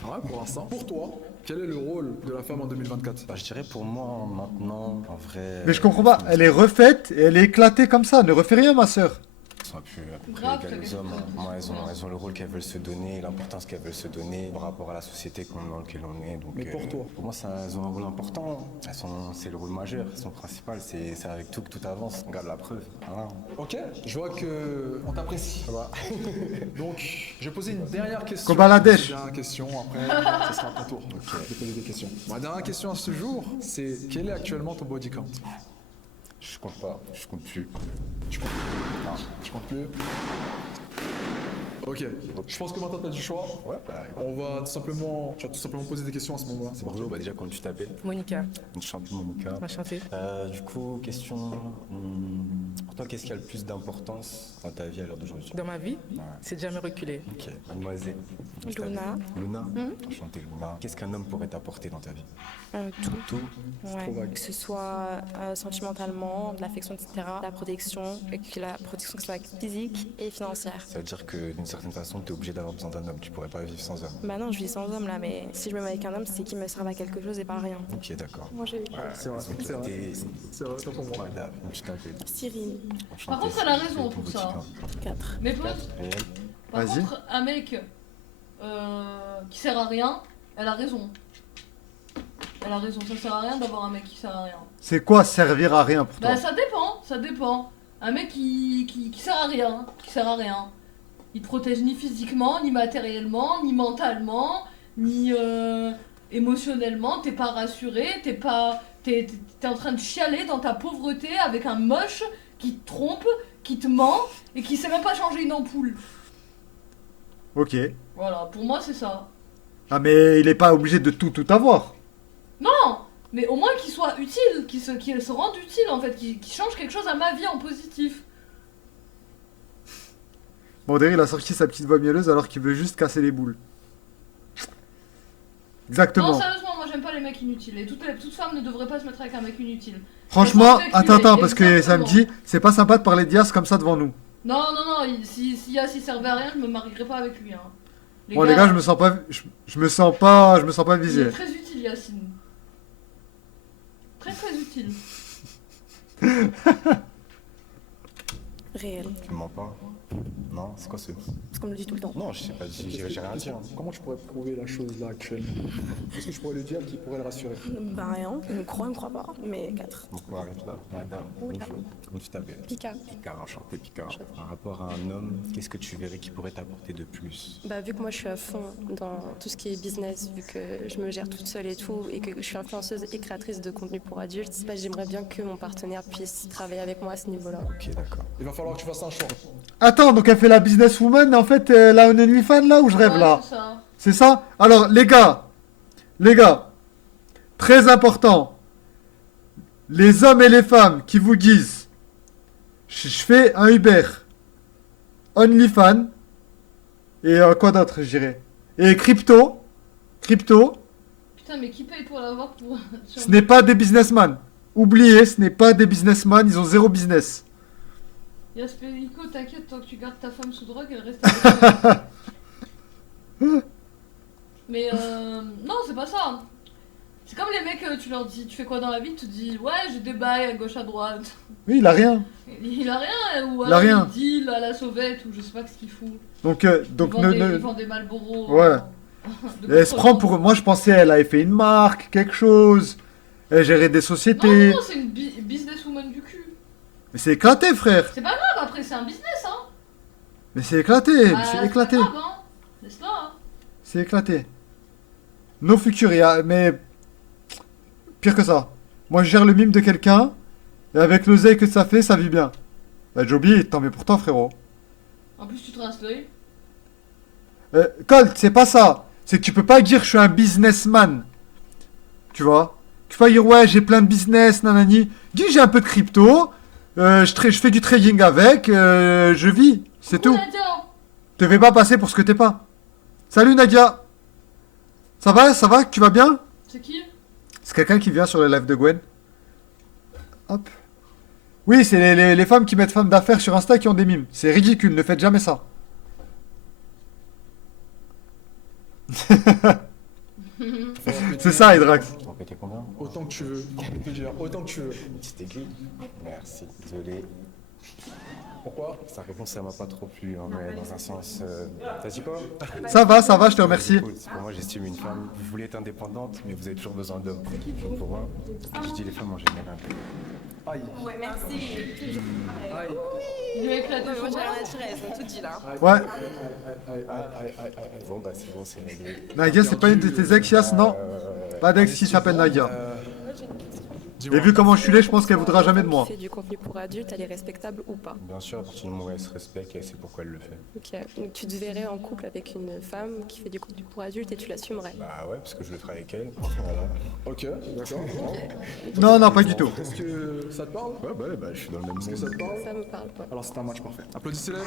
Ouais, pour l'instant. Pour toi, quel est le rôle de la femme en 2024? Je dirais pour moi, maintenant, en vrai... Mais je comprends pas, elle est refaite et elle est éclatée comme ça. Ne refais rien, ma soeur. Sont à peu près égales aux hommes. Moi, elles ont le rôle qu'elles veulent se donner, l'importance qu'elles veulent se donner par rapport à la société dans laquelle on est. Donc, mais pour toi? Pour moi, elles ont un rôle important. C'est le rôle majeur, elles sont principales. C'est avec tout que tout avance. Regarde la preuve. Voilà. Ok, je vois que on t'apprécie. Donc, je vais poser une dernière question. Comme Bangladesh. Une dernière question, après, ça sera à ton tour. Donc, je vais poser des questions. Ma dernière question à ce jour, c'est quel est actuellement ton body count? Je compte pas, je compte plus. Tu comptes plus? Non, je compte plus. Ok, je pense que maintenant tu as du choix. Ouais, tu vas tout simplement poser des questions à ce moment-là. C'est bonjour, déjà comment tu t'appelles? Monica. Enchantée Monica. Enchantée. Du coup, question, pour toi, qu'est-ce qui a le plus d'importance dans ta vie à l'heure d'aujourd'hui? Dans ma vie, c'est de jamais reculer. Ok, mademoiselle. Luna. Luna. Enchantée Luna. Qu'est-ce qu'un homme pourrait t'apporter dans ta vie? Tout. Ouais. Que ce soit sentimentalement, de l'affection, etc. La protection, et que la protection que ce soit physique et financière. Ça veut dire que d'une certaine façon, tu es obligé d'avoir besoin d'un homme. Tu pourrais pas vivre sans homme. Bah non, je vis sans homme là, mais si je me mets avec un homme, c'est qu'il me serve à quelque chose et pas à rien. Ok, d'accord. Moi j'ai c'est vrai, c'est vrai, c'est pour moi. Madame, tu t'appelles Cyril. Par contre, elle a raison pour ça. 4. Mais par Vas-y. contre, un mec qui sert à rien, elle a raison. Elle a raison, ça sert à rien d'avoir un mec qui sert à rien. C'est quoi servir à rien pour toi? Bah ça dépend. Un mec qui sert à rien, Il te protège ni physiquement, ni matériellement, ni mentalement, ni émotionnellement. T'es pas rassuré, t'es en train de chialer dans ta pauvreté avec un moche qui te trompe, qui te ment et qui sait même pas changer une ampoule. Ok. Voilà, pour moi c'est ça. Ah mais il est pas obligé de tout avoir. Non, mais au moins qu'il soit utile, qu'il se rende utile en fait, qu'il change quelque chose à ma vie en positif. Bon, d'ailleurs, il a sorti sa petite voix mielleuse alors qu'il veut juste casser les boules. Exactement. Non, sérieusement, moi j'aime pas les mecs inutiles. Et toute femme ne devrait pas se mettre avec un mec inutile. Franchement, Ça fait attends, culé, parce que exactement. samedi, c'est pas sympa de parler d'Ias comme ça devant nous. Non, s'il servait à rien, je me marierais pas avec lui. Hein. Bon, les gars, je me sens pas Il visé. est très utile, Yacine. Très très utile. Réel. Tu mens pas? Non, c'est quoi ce... C'est comme on le dit tout le temps. Non, je sais pas, j'ai rien à dire. Comment tu pourrais prouver la chose là actuellement? Est-ce que je pourrais le dire qui pourrait le rassurer? Bah rien, il me croit pas, mais 4. Donc on arrête là. Madame, bonjour. Comment tu t'appelles? Picard. Picard, enchanté Picard. Par rapport à un homme, qu'est-ce que tu verrais qui pourrait t'apporter de plus? Bah, vu que moi je suis à fond dans tout ce qui est business, vu que je me gère toute seule et tout, et que je suis influenceuse et créatrice de contenu pour adultes, bah, j'aimerais bien que mon partenaire puisse travailler avec moi à ce niveau-là. Ok, d'accord. Il va falloir que tu fasses un choix. Attends, donc elle fait la businesswoman, en fait, là, on est OnlyFans, là, où je rêve, Ouais, là. c'est ça. C'est ça? Alors, les gars, très important, les hommes et les femmes qui vous disent, je fais un Uber, OnlyFans, et quoi d'autre, je dirais, et crypto, Putain, mais qui paye pour l'avoir pour. ce n'est pas des businessmen. Oubliez, ce n'est pas des businessmen, ils ont zéro business. Yasperico, t'inquiète, tant que tu gardes ta femme sous drogue, elle reste avec toi. Mais non, c'est pas ça. C'est comme les mecs, tu leur dis, tu fais quoi dans la vie? Tu te dis, ouais, j'ai des bails à gauche à droite. Oui, il a rien. Il a rien, ou Il a alors rien. il deal à la sauvette, ou je sais pas ce qu'il fout. Donc Il vend des Marlboro. Ouais. de Elle se prend pour... Moi, je pensais elle avait fait une marque, quelque chose. Elle gérait des sociétés. Non, c'est une businesswoman du cul. Mais c'est éclaté, frère. C'est pas grave, après, c'est un business, hein. Mais c'est éclaté, Bah, c'est éclaté. pas grave, hein. Laisse-la, hein. C'est éclaté. No Futuria, mais... Pire que ça. Moi, je gère le mime de quelqu'un, et avec l'oseille que ça fait, ça vit bien. Bah, Joby, tant mieux pour toi, frérot. En plus, tu te rinces l'œil. Colt, c'est pas ça. C'est que tu peux pas dire je suis un businessman. Tu vois? Tu peux pas dire ouais, j'ai plein de business, nanani. Dis j'ai un peu de crypto, je fais du trading avec, je vis. C'est tout. Nadia. Te fais pas passer pour ce que t'es pas. Salut Nadia. Ça va? Tu vas bien? C'est qui? C'est quelqu'un qui vient sur le live de Gwen. Hop. Oui, c'est les femmes qui mettent femmes d'affaires sur Insta qui ont des mimes. C'est ridicule, ne faites jamais ça. C'est ça, Hydrax. Tu vas péter combien? Autant que tu veux. Je peux dire, autant que tu veux. Petite aiguille. Merci, désolé. Pourquoi? Sa réponse, ça m'a pas trop plu, hein, mais dans un sens... T'as dit quoi? Ça va, je te remercie. Cool. Pour moi, j'estime une femme, vous voulez être indépendante, mais vous avez toujours besoin d'hommes. Donc pour moi, je dis les femmes en général. Aïe. Ouais, merci. Aïe. Il lui a éclaté Non, mais moi son j'ai bras. rien à tirer, elles ont tout dit là. Ouais. Bon, bah c'est bon, c'est réglé. Nadia, c'est pas une de tes ex, Yas? Non. Pas d'ex qui s'appelle Nadia. Et vu comment je suis laid, je pense qu'elle voudra jamais de moi. Qui fait du contenu pour adultes, elle est respectable ou pas? Bien sûr, à partir du moment où elle se respecte, elle sait pourquoi elle le fait. Ok, donc tu te verrais en couple avec une femme qui fait du contenu pour adultes et tu l'assumerais? Bah ouais, parce que je le ferai avec elle. Voilà. Ok, d'accord. Non, pas du tout. Est-ce que ça te parle? Ouais, bah je suis dans le même Est-ce que ça te parle? Ça me parle pas. Alors c'est un match parfait. Applaudissez-les.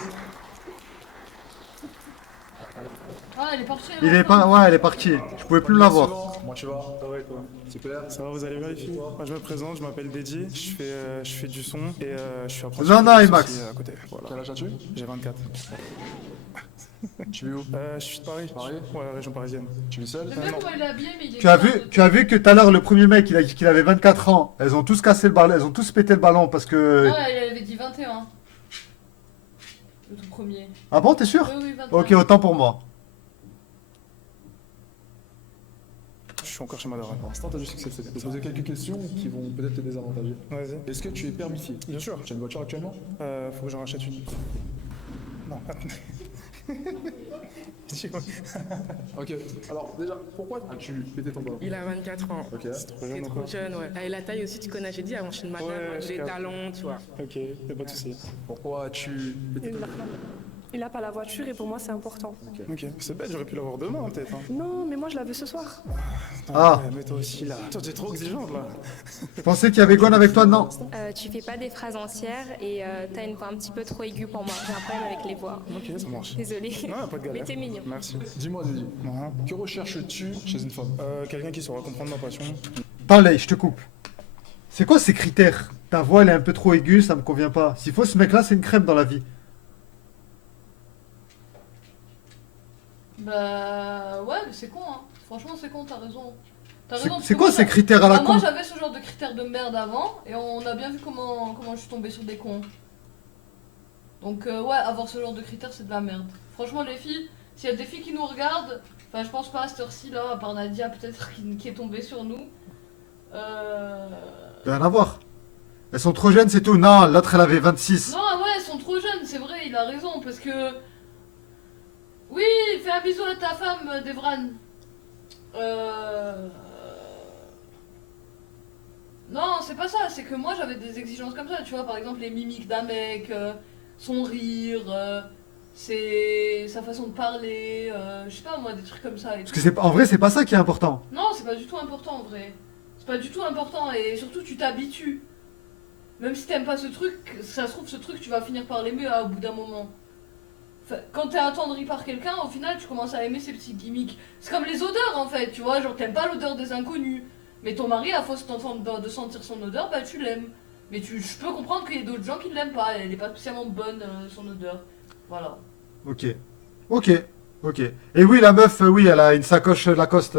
Ah, elle est partie. Il est pas... Ouais, elle est partie. Je pouvais plus l'avoir. Comment tu vas? Ça va et toi? Super. Ça va, vous allez bien les filles? Moi je me présente, je m'appelle Deji, je fais du son et je suis apprenti. Non, Max. À côté. Voilà. Quel âge as-tu? J'ai 24. Tu es où? Je suis de Paris. Paris? Ouais, région parisienne. Tu vis seul? J'aime bien comment il est habillé, mais il est. Tu as vu que tout à l'heure, le premier mec, il a dit qu'il avait 24 ans. Elles ont tous cassé le ballon, elles ont tous pété le ballon parce que... Ouais, il avait dit 21. Le tout premier. Ah bon, t'es sûr? Oui, 21. Ok, autant pour moi. Je suis encore chez ma daronne. Pour l'instant, t'as du succès. Je vais te poser quelques questions qui vont peut-être te désavantager. Vas-y. Est-ce que tu es permissier? Bien sûr. Tu as une voiture actuellement? Faut que j'en rachète une. Non. Ok, alors déjà, pourquoi as-tu pété ton ballon? Il a 24 ans. Ok. C'est trop C'est jeune ou trop quoi? jeune, ouais. Et la taille aussi, tu connais, j'ai dit avant, je suis une madame, Ouais, j'ai je des capte. talons, tu vois. Ok, y'a pas de soucis. Pourquoi as-tu pété ton ballon? Il a pas la voiture et pour moi c'est important. Ok, c'est bête, j'aurais pu l'avoir demain peut-être. Hein. Non, mais moi je la veux ce soir. Ah. Ouais, mais toi aussi là. Toi, t'es trop exigeante là. Je pensais qu'il y avait Gwen avec toi, non. Tu fais pas des phrases entières et t'as une voix un petit peu trop aiguë pour moi. J'ai un problème avec les voix. Ok, ça marche. Désolée. Non, pas de galère. Mais t'es mignon. Merci. Dis-moi, Dédi, que recherches-tu chez une femme? Quelqu'un qui saura comprendre ma passion. Parlez, je te coupe. C'est quoi ces critères? Ta voix elle est un peu trop aiguë, ça me convient pas. S'il faut ce mec-là, c'est une crème dans la vie. Bah ouais, mais c'est con, hein. Franchement, c'est con, t'as raison. T'as raison. parce C'est que quoi moi, ces critères à la Moi con? j'avais ce genre de critères de merde avant et on a bien vu comment je suis tombée sur des cons. Donc ouais, avoir ce genre de critères c'est de la merde. Franchement les filles, s'il y a des filles qui nous regardent, enfin je pense pas à cette heure-ci là, à part Nadia peut-être qui est tombée sur nous. Rien à voir. Elles sont trop jeunes, c'est tout. Non, l'autre elle avait 26. Non ouais, elles sont trop jeunes, c'est vrai, il a raison parce que... Oui, fais un bisou à ta femme, Devran. Non, c'est pas ça, c'est que moi j'avais des exigences comme ça, tu vois, par exemple les mimiques d'un mec, son rire, sa façon de parler, je sais pas moi, des trucs comme ça. Et Parce que en vrai, c'est pas ça qui est important. non, c'est pas du tout important en vrai. C'est pas du tout important et surtout tu t'habitues. Même si t'aimes pas ce truc, ça se trouve ce truc tu vas finir par l'aimer au bout d'un moment. Enfin, quand t'es attendri par quelqu'un, au final tu commences à aimer ces petits gimmicks. C'est comme les odeurs en fait, tu vois, genre t'aimes pas l'odeur des inconnus. Mais ton mari, à force de sentir son odeur, bah tu l'aimes. Mais je peux comprendre qu'il y ait d'autres gens qui ne l'aiment pas, elle est pas spécialement bonne son odeur. Voilà. Ok. Ok. Ok. Et oui, la meuf, oui, elle a une sacoche Lacoste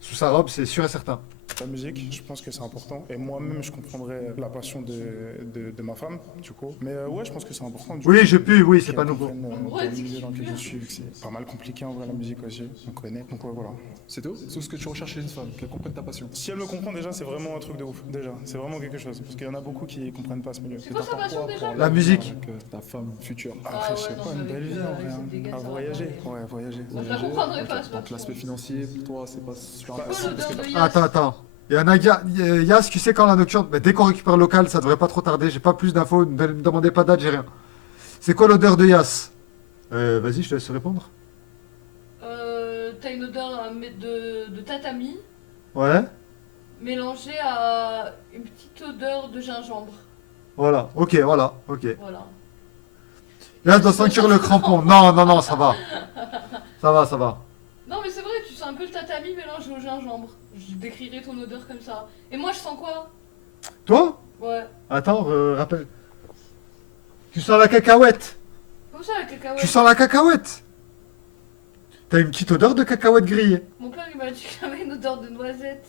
sous sa robe, c'est sûr et certain. La musique, je pense que c'est important. Et moi-même, je comprendrais la passion de ma femme, du coup. Mais ouais, je pense que c'est important. Oui, je pue, oui, c'est pas nouveau. Dans le milieu dans lequel je suis, vu que c'est pas mal compliqué en vrai la musique aussi. On connaît. Donc ouais, voilà. C'est tout? C'est tout ce que tu recherches chez une femme, qu'elle comprenne ta passion. Si elle me comprend déjà, c'est vraiment un truc de ouf. Déjà, c'est vraiment quelque chose. Parce qu'il y en a beaucoup qui comprennent pas ce milieu. C'est quoi sa passion déjà? La musique. Avec ta femme future. Après, je sais ouais, pas, non, une belle vie en vrai. c'est dégueulasse, À ça. voyager. Ouais, voyager. Je la comprendrais pas, Donc l'aspect financier, pour toi, c'est pas super Quoi important. l'odeur de Yas? Attends. Il y a Nadia, Yas, tu sais quand la nocturne, mais dès qu'on récupère le local, ça devrait pas trop tarder, j'ai pas plus d'infos, ne me demandez pas date, j'ai rien. C'est quoi l'odeur de Yas? Vas-y, je te laisse répondre. T'as une odeur de tatami Ouais, mélangée à une petite odeur de gingembre. voilà, ok, voilà, ok. Voilà. Yas doit sentir le crampon. Non, ça va. Ça va. Non mais c'est vrai, tu sens un peu le tatami mélangé au gingembre. Je décrirais ton odeur comme ça. Et moi je sens quoi? Toi? Ouais. Attends, rappelle. Tu sens la cacahuète? Comme ça la cacahuète. Tu sens la cacahuète? T'as une petite odeur de cacahuète grillée. Mon père il m'a dit que j'avais une odeur de noisette.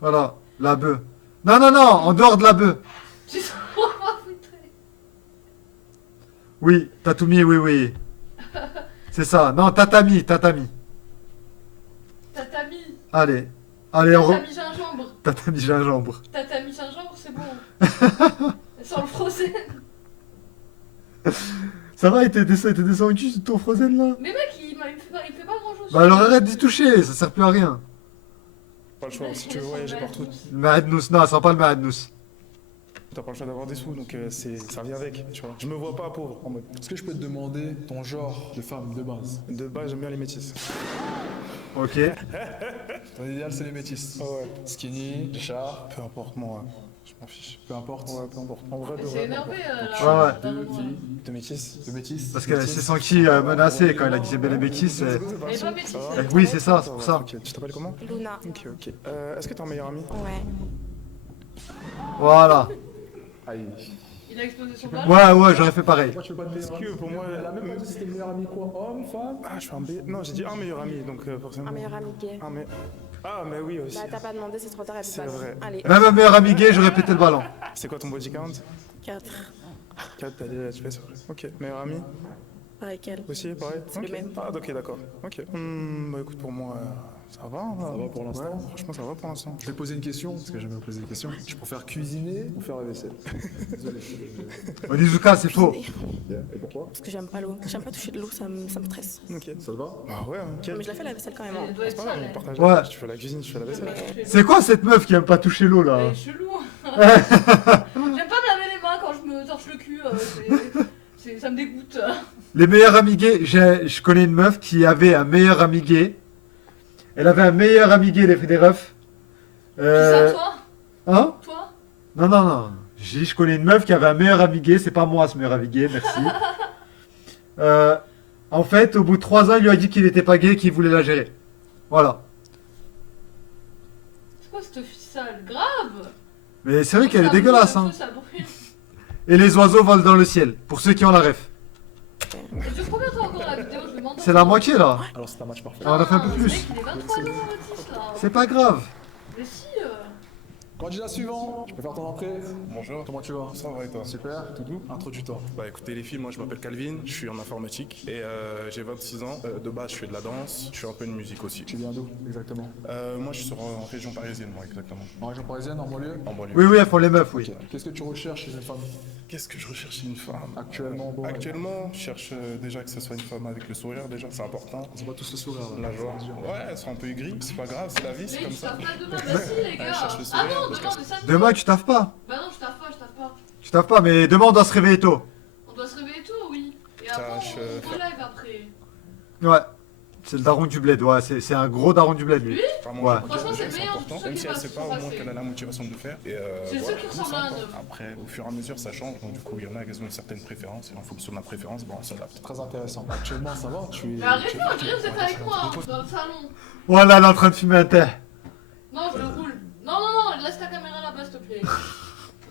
Voilà, la bœuf. Non, en dehors de la bœuf. Tu sens pas foutré. Oui, Tatumi, oui. C'est ça. Non, tatami. Tatami. Allez, Tatami gingembre. Tatami gingembre. Tatami gingembre c'est bon. Sans le frozen. Ça va, t'es descendu sur ton frozen là? Mais mec il fait pas grand chose. Bah alors arrête d'y toucher, ça sert plus à rien. Pas le choix, si tu veux voyager partout, Mahadnous, non, ça sent pas le Mahadnous. t'as pas le choix d'avoir des sous, donc ça vient avec, tu vois. Je me vois pas pauvre en mode. Est-ce que je peux te demander ton genre de femme de base? De base, j'aime bien les métisses. Ok. Ton idéal, c'est les métisses. Ouais. Skinny, chat. Peu importe, moi, je m'en fiche. Peu importe. Ouais, peu importe. En vrai, de C'est vrai. énervé Ouais. Deux filles. De métisses. De métisses. Parce qu'elle s'est sentie menacée quand elle a dit j'aime bien les métisses. Elle est pas métisse. Oui, c'est ça, c'est pour ça. Ok, tu t'appelles comment? Luna. Ok. Est-ce que t'as un meilleur ami? Ouais. Voilà. Aïe. Il a explosé son bal. Ouais, j'aurais fait pareil. Pourquoi tu veux pas te Est-ce que pour moi. Elle a même pas dit si c'était le meilleur ami quoi? Homme, femme? Ah, je suis un B. Non, j'ai dit un meilleur ami, donc forcément. Un meilleur ami gay. Ah, mais oui aussi. Bah t'as pas demandé, c'est trop tard, elle peut C'est pas. vrai. Allez. Même un meilleur ami gay, j'aurais pété le ballon. C'est quoi ton body count? 4. 4, t'as déjà tu fais ça. Ok. Meilleur ami? Pareil qu'elle. Aussi, pareil? C'est le Ok. même. Ah, ok, d'accord. Ok. Bah écoute, pour moi, ça va. Ça va pour l'instant. Ouais, franchement, ça va pour l'instant. Je vais te poser une question, parce que j'aime bien poser des questions. Je préfère cuisiner ou faire la vaisselle? Désolé. Onizuka, c'est faux. Et pourquoi? Parce que j'aime pas l'eau. J'aime pas toucher de l'eau, ça me stresse. Ok. Ça te va? Bah ouais, ok. Mais je la fais la vaisselle quand même. Elle doit être C'est pas grave, sale. on partage. Ouais. Tu fais la cuisine, je fais la vaisselle. C'est quoi cette meuf qui aime pas toucher l'eau là? Elle est chelou. J'aime pas me laver les mains quand je me torche le cul. Ça me dégoûte. Les meilleurs amis gays, je connais une meuf qui avait un meilleur ami gay. Elle avait un meilleur ami gay, les refs. ça, toi? Hein? Toi? Non, non, non. J'ai dit, je connais une meuf qui avait un meilleur ami gay. C'est pas moi ce meilleur ami gay, merci. En fait, au bout de 3 ans, il lui a dit qu'il n'était pas gay et qu'il voulait la gérer. Voilà. C'est quoi cette ficelle? Grave! Mais c'est vrai qu'elle est Ça dégueulasse, brûle, hein. ça brûle. Et les oiseaux volent dans le ciel, pour ceux qui ont la ref. Ça dure combien de temps encore la vidéo? Je me demande. C'est la moitié là. Alors c'est un match parfait. Ah, on a fait un peu Le plus. mec, il est 23 ans, Baptiste, là. C'est pas grave. Mais si, Candidat suivant, tu peux faire ton entrée. Bonjour. Comment tu vas? Ça va et toi? Super, tout doux. Introduis-toi. Bah écoutez les filles, moi je m'appelle Calvin, je suis en informatique et j'ai 26 ans. De base je fais de la danse, je fais un peu de musique aussi. Tu viens d'où exactement? Moi je suis en région parisienne, moi exactement. En région parisienne, en banlieue? En banlieue. Oui, oui, elles font les meufs, oui. Ok. Qu'est-ce que tu recherches chez une femme? Qu'est-ce que je recherche chez une femme? Actuellement, bon, Actuellement, je cherche déjà que ce soit une femme avec le sourire, déjà c'est important. On voit tous le sourire. La joie. Ouais, elles sont un peu aigries, c'est pas grave, c'est la vie, c'est mais comme je ça. tape pas demain. Bah si, les Je gars. cherche le Ah sourire, non, parce demain, que- c'est samedi. Demain, tu taffes pas. Bah non, je taffe pas, je taffe pas. Tu taffes pas, mais demain, on doit se réveiller tôt. On doit se réveiller tôt, oui. Et après, Tâche, on live après. Ouais. C'est le daron du bled, ouais. C'est un gros daron du bled, lui. Lui? Vraiment, Ouais. Franchement, c'est le c'est meilleur de important, tous ceux même qui si elle passent sait pas sont au moins passés. qu'elle a la motivation de le faire. Et C'est le seul qui ressemble à un homme. Après, au fur et à mesure, ça change. Donc, du coup, il y en a qui ont une certaine préférence. Et en fonction de la préférence, bon, on s'adapte. Très intéressant. Actuellement, ça va? Tu es. Mais arrête pas, je dirais que vous êtes avec moi, hein, dans le salon. Voilà, elle est en train de fumer un thé. Non, je le roule. Non, non, non, laisse ta caméra là-bas, s'il te plaît.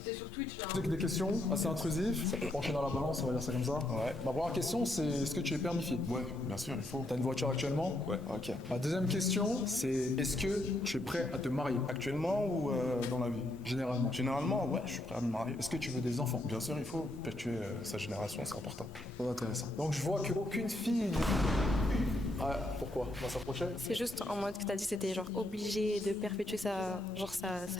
T'es sur Twitch là. Des questions assez intrusives, ça peut pencher dans la balance, on va dire ça comme ça. Ouais. Ma première question, c'est est-ce que tu es permifié? Ouais, bien sûr, il faut. T'as une voiture actuellement? Ouais. Ok. Ma deuxième question, c'est est-ce que tu es prêt à te marier? Actuellement ou dans la vie? Généralement. Généralement, ouais, je suis prêt à me marier. Est-ce que tu veux des enfants? Bien sûr, il faut perpétuer sa génération, c'est important. Très intéressant. Donc je vois qu'aucune fille. Ah, pourquoi? On va s'approcher? C'est juste en mode que t'as dit que c'était genre obligé de perpétuer sa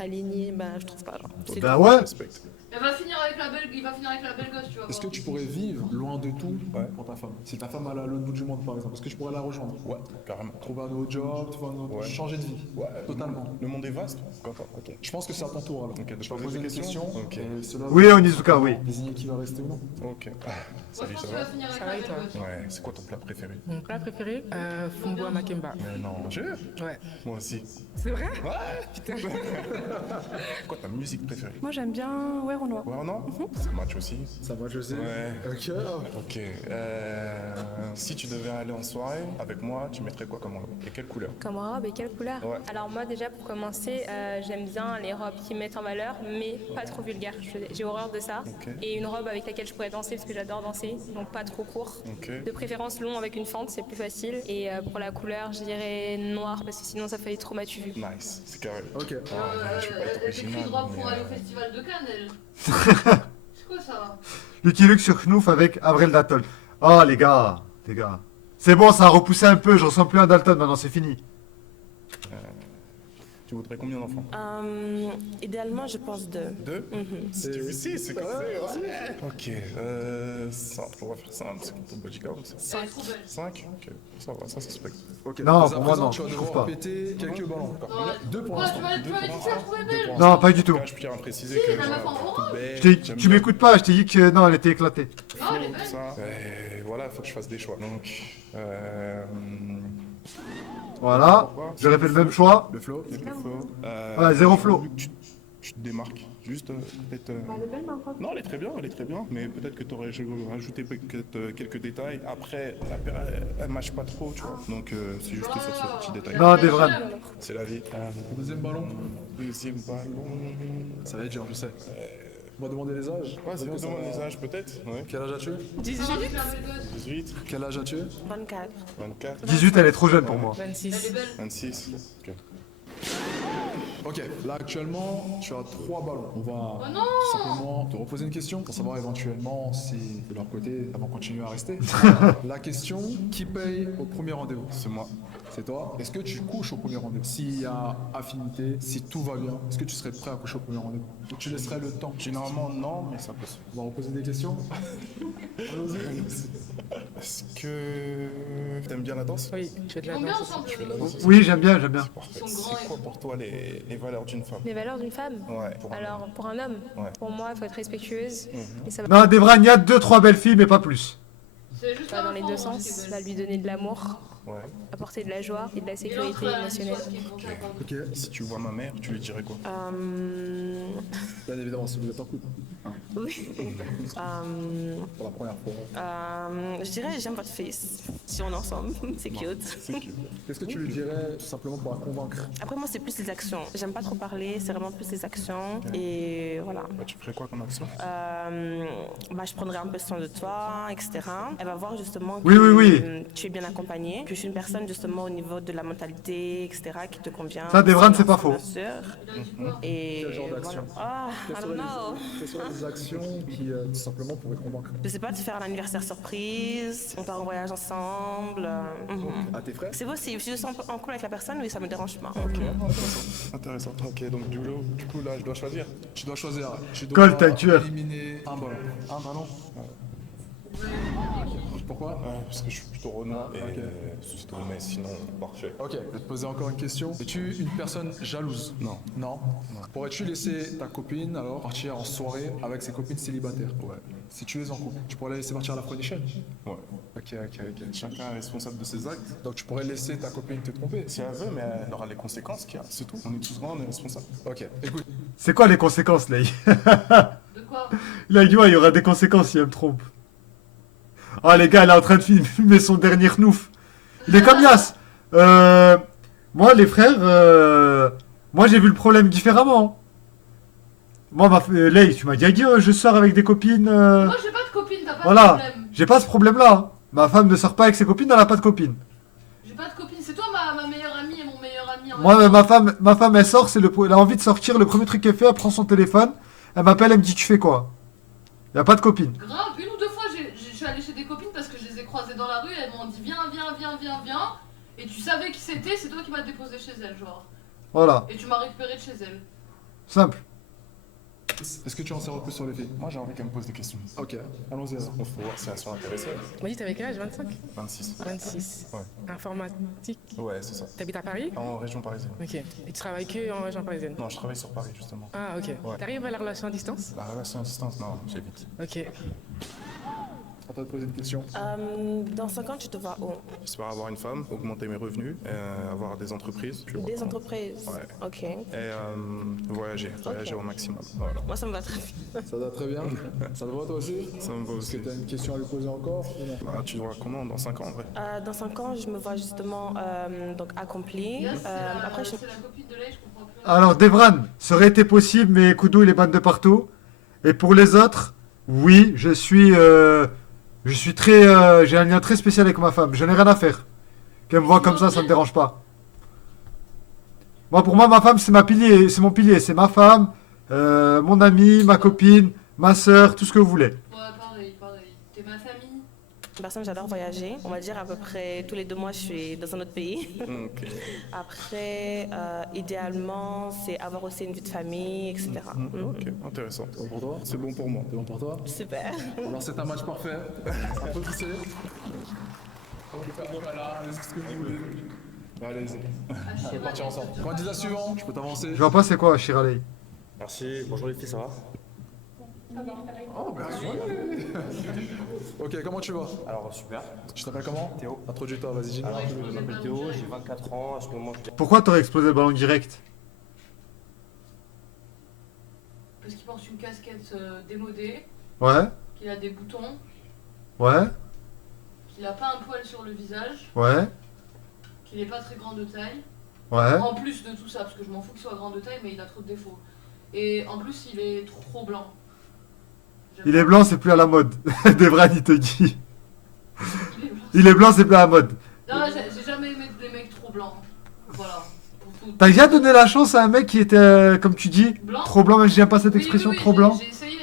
lignée, bah je trouve pas genre. C'est Bah tout. ouais. Respecte. Elle va finir avec la belle, il va finir avec la belle gosse, tu vois. Est-ce que tu pourrais vivre loin de tout pour ta femme? Si ta femme elle est à l'autre bout du monde par exemple, est-ce que tu pourrais la rejoindre? Ouais, carrément. Trouver un nouveau job, trouver un autre... changer de vie? Ouais, Totalement. Le monde est vaste. Content. Ok. Je pense que c'est à ton tour alors. Ok, Je vais poser poser des une questions. question. Ok. Et cela Oui, va Onizuka, oui. désigner qui va rester ou non. Ok. Moi, je Salut, pense ça qu'il va va? finir avec Ça la va et belle toi? gosse. Ouais, c'est quoi ton plat préféré? Mon plat préféré, Fumbo Makemba. Mais non. Jure? Ouais. Moi aussi. C'est vrai? Ouais, putain. Quoi ta musique préférée? Moi j'aime bien Ouais Renoir. Ouais, non? Ça match aussi. Ça va, je sais. Ouais. Ok. Ok. Si tu devais aller en soirée avec moi, tu mettrais quoi comme robe? Et quelle couleur? Comme robe et quelle couleur? Ouais. Alors moi déjà pour commencer, j'aime bien les robes qui mettent en valeur, mais pas trop vulgaires. J'ai horreur de ça. Ok. Et une robe avec laquelle je pourrais danser parce que j'adore danser, donc pas trop court. Ok. De préférence long avec une fente, c'est plus facile. Et pour la couleur, je dirais noir parce que sinon ça fait trop matu vu. Nice, c'est carré. Ok. Je suis pas être Elle fait plus de original. robe pour mais, aller au festival de Cannes, elle. C'est quoi ça? Lucky Luke sur Knouf avec Avril Dalton. Oh, les gars. C'est bon, ça a repoussé un peu. Je ressens plus un Dalton maintenant, c'est fini. Tu voudrais combien d'enfants? Idéalement, je pense 2. 2? Si tu réussis, c'est comme ça. Ok, simple, on va faire simple, c'est comme ton body count. Elle est trop belle. 5? Ok, ça va, ça suspecte. Ok. Non, Dès à pour moi, présent, non, tu vas je trouve devoir pas. péter quelques ballons. Non, Deux pour ouais, l'instant. tu m'as dit que tu la trouvais belle. Non, pas du tout. Je tiens à préciser Si, que. elle m'a fait en orange. Tu m'écoutes pas, je t'ai dit que non, elle était éclatée. Non, elle est belle. Ça, et voilà, il faut que je fasse des choix. Donc, Voilà, j'aurais fait le même choix. Le flow. Ouais, zéro flow. Tu te démarques. Juste peut-être. Elle est belle ma robe. Non, elle est très bien, mais peut-être que tu aurais rajouté quelques détails. Après, elle matche pas trop, tu vois. Donc, c'est juste sur ce petit détail. Non, des vrais. C'est la vie. Deuxième ballon. Deuxième ballon. Ça va être dur, je sais. On va demander les âges. Ouais, c'est demande les âges, peut-être. Ouais. Quel âge as-tu? 18. 18. Quel âge as-tu? 24. 24. 18, elle est trop jeune pour moi. 26. Elle est belle. 26. Ok. Ok, là actuellement, tu as 3 ballons. On va Oh non tout simplement te reposer une question pour savoir éventuellement si de leur côté, elles vont continuer à rester. La question, qui paye au premier rendez-vous? C'est moi. C'est toi. Est-ce que tu couches au premier rendez-vous? S'il y a affinité, si tout va bien, est-ce que tu serais prêt à coucher au premier rendez-vous? Ou tu laisserais le temps? Généralement, non, mais ça peut se. On va reposer des questions. Est-ce que t'aimes bien la danse? Oui, je fais de la Combien danse. ensemble? Tu fais de la danse? Oui, j'aime bien, j'aime bien. Parfait. Ils sont grands C'est et quoi pour toi les valeurs d'une femme? Les valeurs d'une femme? Ouais. Pour un Alors pour un homme, Ouais. pour moi, il faut être respectueuse. Et ça va... Non, des vrais, il y a 2-3 belles filles, mais pas plus. C'est juste va la dans les forme, deux hein, qui est sens, belle. va lui donner de l'amour, Ouais. apporter de la joie et de la Et sécurité l'autre, elle a une émotionnelle. chose qui est contente, hein. Ok. Si tu vois ma mère, tu lui dirais quoi? Bien évidemment, si vous êtes en couple. Oui. Pour la première fois. Je dirais j'aime votre face. Si on est ensemble, c'est cute. C'est cute. Qu'est-ce que tu lui dirais tout simplement pour la convaincre? Après moi c'est plus les actions. J'aime pas trop parler, c'est vraiment plus les actions. Et voilà. Bah, tu ferais quoi comme action? Je prendrai un peu soin de toi, etc. Elle va voir justement que Oui. tu es bien accompagné, que je suis une personne justement au niveau de la mentalité, etc. qui te convient. Ça, Devran, c'est pas faux. Bien sûr. Et Quel genre d'action? Ah, I don't know. Quelles seraient les actions qui tout simplement pourraient convaincre? Je sais pas, de faire un anniversaire surprise, on part en voyage ensemble. À tes frères? C'est possible, si je suis en couple avec la personne, oui, ça me dérange pas. Intéressant. Ok, donc du coup là, je dois choisir. Tu dois choisir. Tu dois Colle ta tueur. éliminer un ballon. Un ballon? Pourquoi? Parce que je suis plutôt Renoir et surtout, mais sinon, parfait. Ok, je vais te poser encore une question. Es-tu une personne jalouse? Non. Non. Pourrais-tu laisser ta copine alors partir en soirée avec ses copines célibataires? Ouais. Si tu es en couple, tu pourrais la laisser partir à la Phoenician? Ouais. Ok. Chacun est responsable de ses actes. Donc tu pourrais laisser ta copine te tromper? Si elle veut, mais elle aura les conséquences qu'il y a, c'est tout. On est tous grands, on est responsables. Ok, écoute. C'est quoi les conséquences, là? De quoi? Il a dit, ouais, il y aura des conséquences si elle me trompe. Ah, les gars, elle est en train de fumer son dernier knouf. Il est comme Yas. Moi, les frères, moi, j'ai vu le problème différemment. Moi, Lei, tu m'as déjà dit, je sors avec des copines. Moi, j'ai pas de copine, t'as pas de Voilà, problème. j'ai pas ce problème-là. Ma femme ne sort pas avec ses copines, elle a pas de copine. J'ai pas de copine, c'est toi ma meilleure amie et mon meilleur ami en Moi, même temps. ma femme, elle sort, elle a envie de sortir. Le premier truc qu'elle fait, elle prend son téléphone, elle m'appelle, elle me dit, tu fais quoi? Y a pas de copine. Grave, une ou deux fois, je suis allée chez des copines parce que je les ai croisées dans la rue et elles m'ont dit viens. Et tu savais qui c'était, c'est toi qui m'as déposé chez elles, genre. Voilà, Et tu m'as récupéré de chez elles. simple. Est-ce que tu en sais plus sur les filles? Moi, j'ai envie qu'elle me pose des questions. Ok, allons-y alors. On faut voir si elles sont intéressées. Tu m'as dit t'avais quel âge? 25? 26. 26. Ouais. Informatique. Ouais, c'est ça. T'habites à Paris? En région parisienne. Ok. Et tu travailles que en région parisienne? Non, je travaille sur Paris, justement. Ah, ok. Ouais. T'arrives à la relation à distance? La relation à distance, non, j'évite. Ok. On va te poser une question. Dans 5 ans, tu te vois où? J'espère avoir une femme, augmenter mes revenus, avoir des entreprises. tu vois. Des entreprises? Ouais. Ok. Et voyager au maximum. Voilà. Moi, ça me va très bien. Ça va très bien. Ça te va toi aussi? Ça me va Est-ce que aussi. tu as une question à lui poser encore ou non? Bah, tu vois comment dans 5 ans en vrai? Dans 5 ans, je me vois justement donc accomplie. Yes, Après, je... c'est la copine de Lei, je comprends plus. Alors, Devran, ça aurait été possible, mais Koudou, il est ban de partout. Et pour les autres, oui, je suis très, j'ai un lien très spécial avec ma femme. Je n'ai rien à faire. Qu'elle me voit comme ça me dérange pas. Moi, pour moi, ma femme, c'est mon pilier. C'est ma femme, mon amie, ma copine, ma soeur, tout ce que vous voulez. Ouais, pareil. T'es ma famille. Personne, j'adore voyager. On va dire à peu près tous les 2 mois, je suis dans un autre pays. Ok. Après, idéalement, c'est avoir aussi une vie de famille, etc. Ok, intéressant. C'est bon pour toi? C'est bon pour moi. C'est bon pour toi? Super. Alors c'est un match parfait. Applaudissez. Voilà, c'est ce que vous voulez. Allez-y. On va partir ensemble. Candidat suivant, je peux t'avancer. Je vois pas c'est quoi, Shiralei. Merci, bonjour les filles, ça va? Oh, merci. Ok, comment tu vas? Alors, super. Tu t'appelles comment? Théo. Introduis-toi, vas-y, dis. Alors, je m'appelle Théo, j'ai 24 ans, à ce moment je... Pourquoi t'aurais explosé le ballon direct? Parce qu'il porte une casquette démodée, Ouais, qu'il a des boutons, ouais, qu'il a pas un poil sur le visage, ouais, qu'il est pas très grand de taille. ouais. En plus de tout ça, parce que je m'en fous qu'il soit grand de taille, mais il a trop de défauts. Et en plus, il est trop blanc. Il est blanc, c'est plus à la mode. Devran, il te dit. Il est blanc, c'est plus à la mode. Non, j'ai jamais aimé les mecs trop blancs. Voilà. Pour tout. T'as déjà donné la chance à un mec qui était, comme tu dis, Blanc trop blanc, même si j'aime pas cette Oui, expression, oui, trop blanc. J'ai essayé.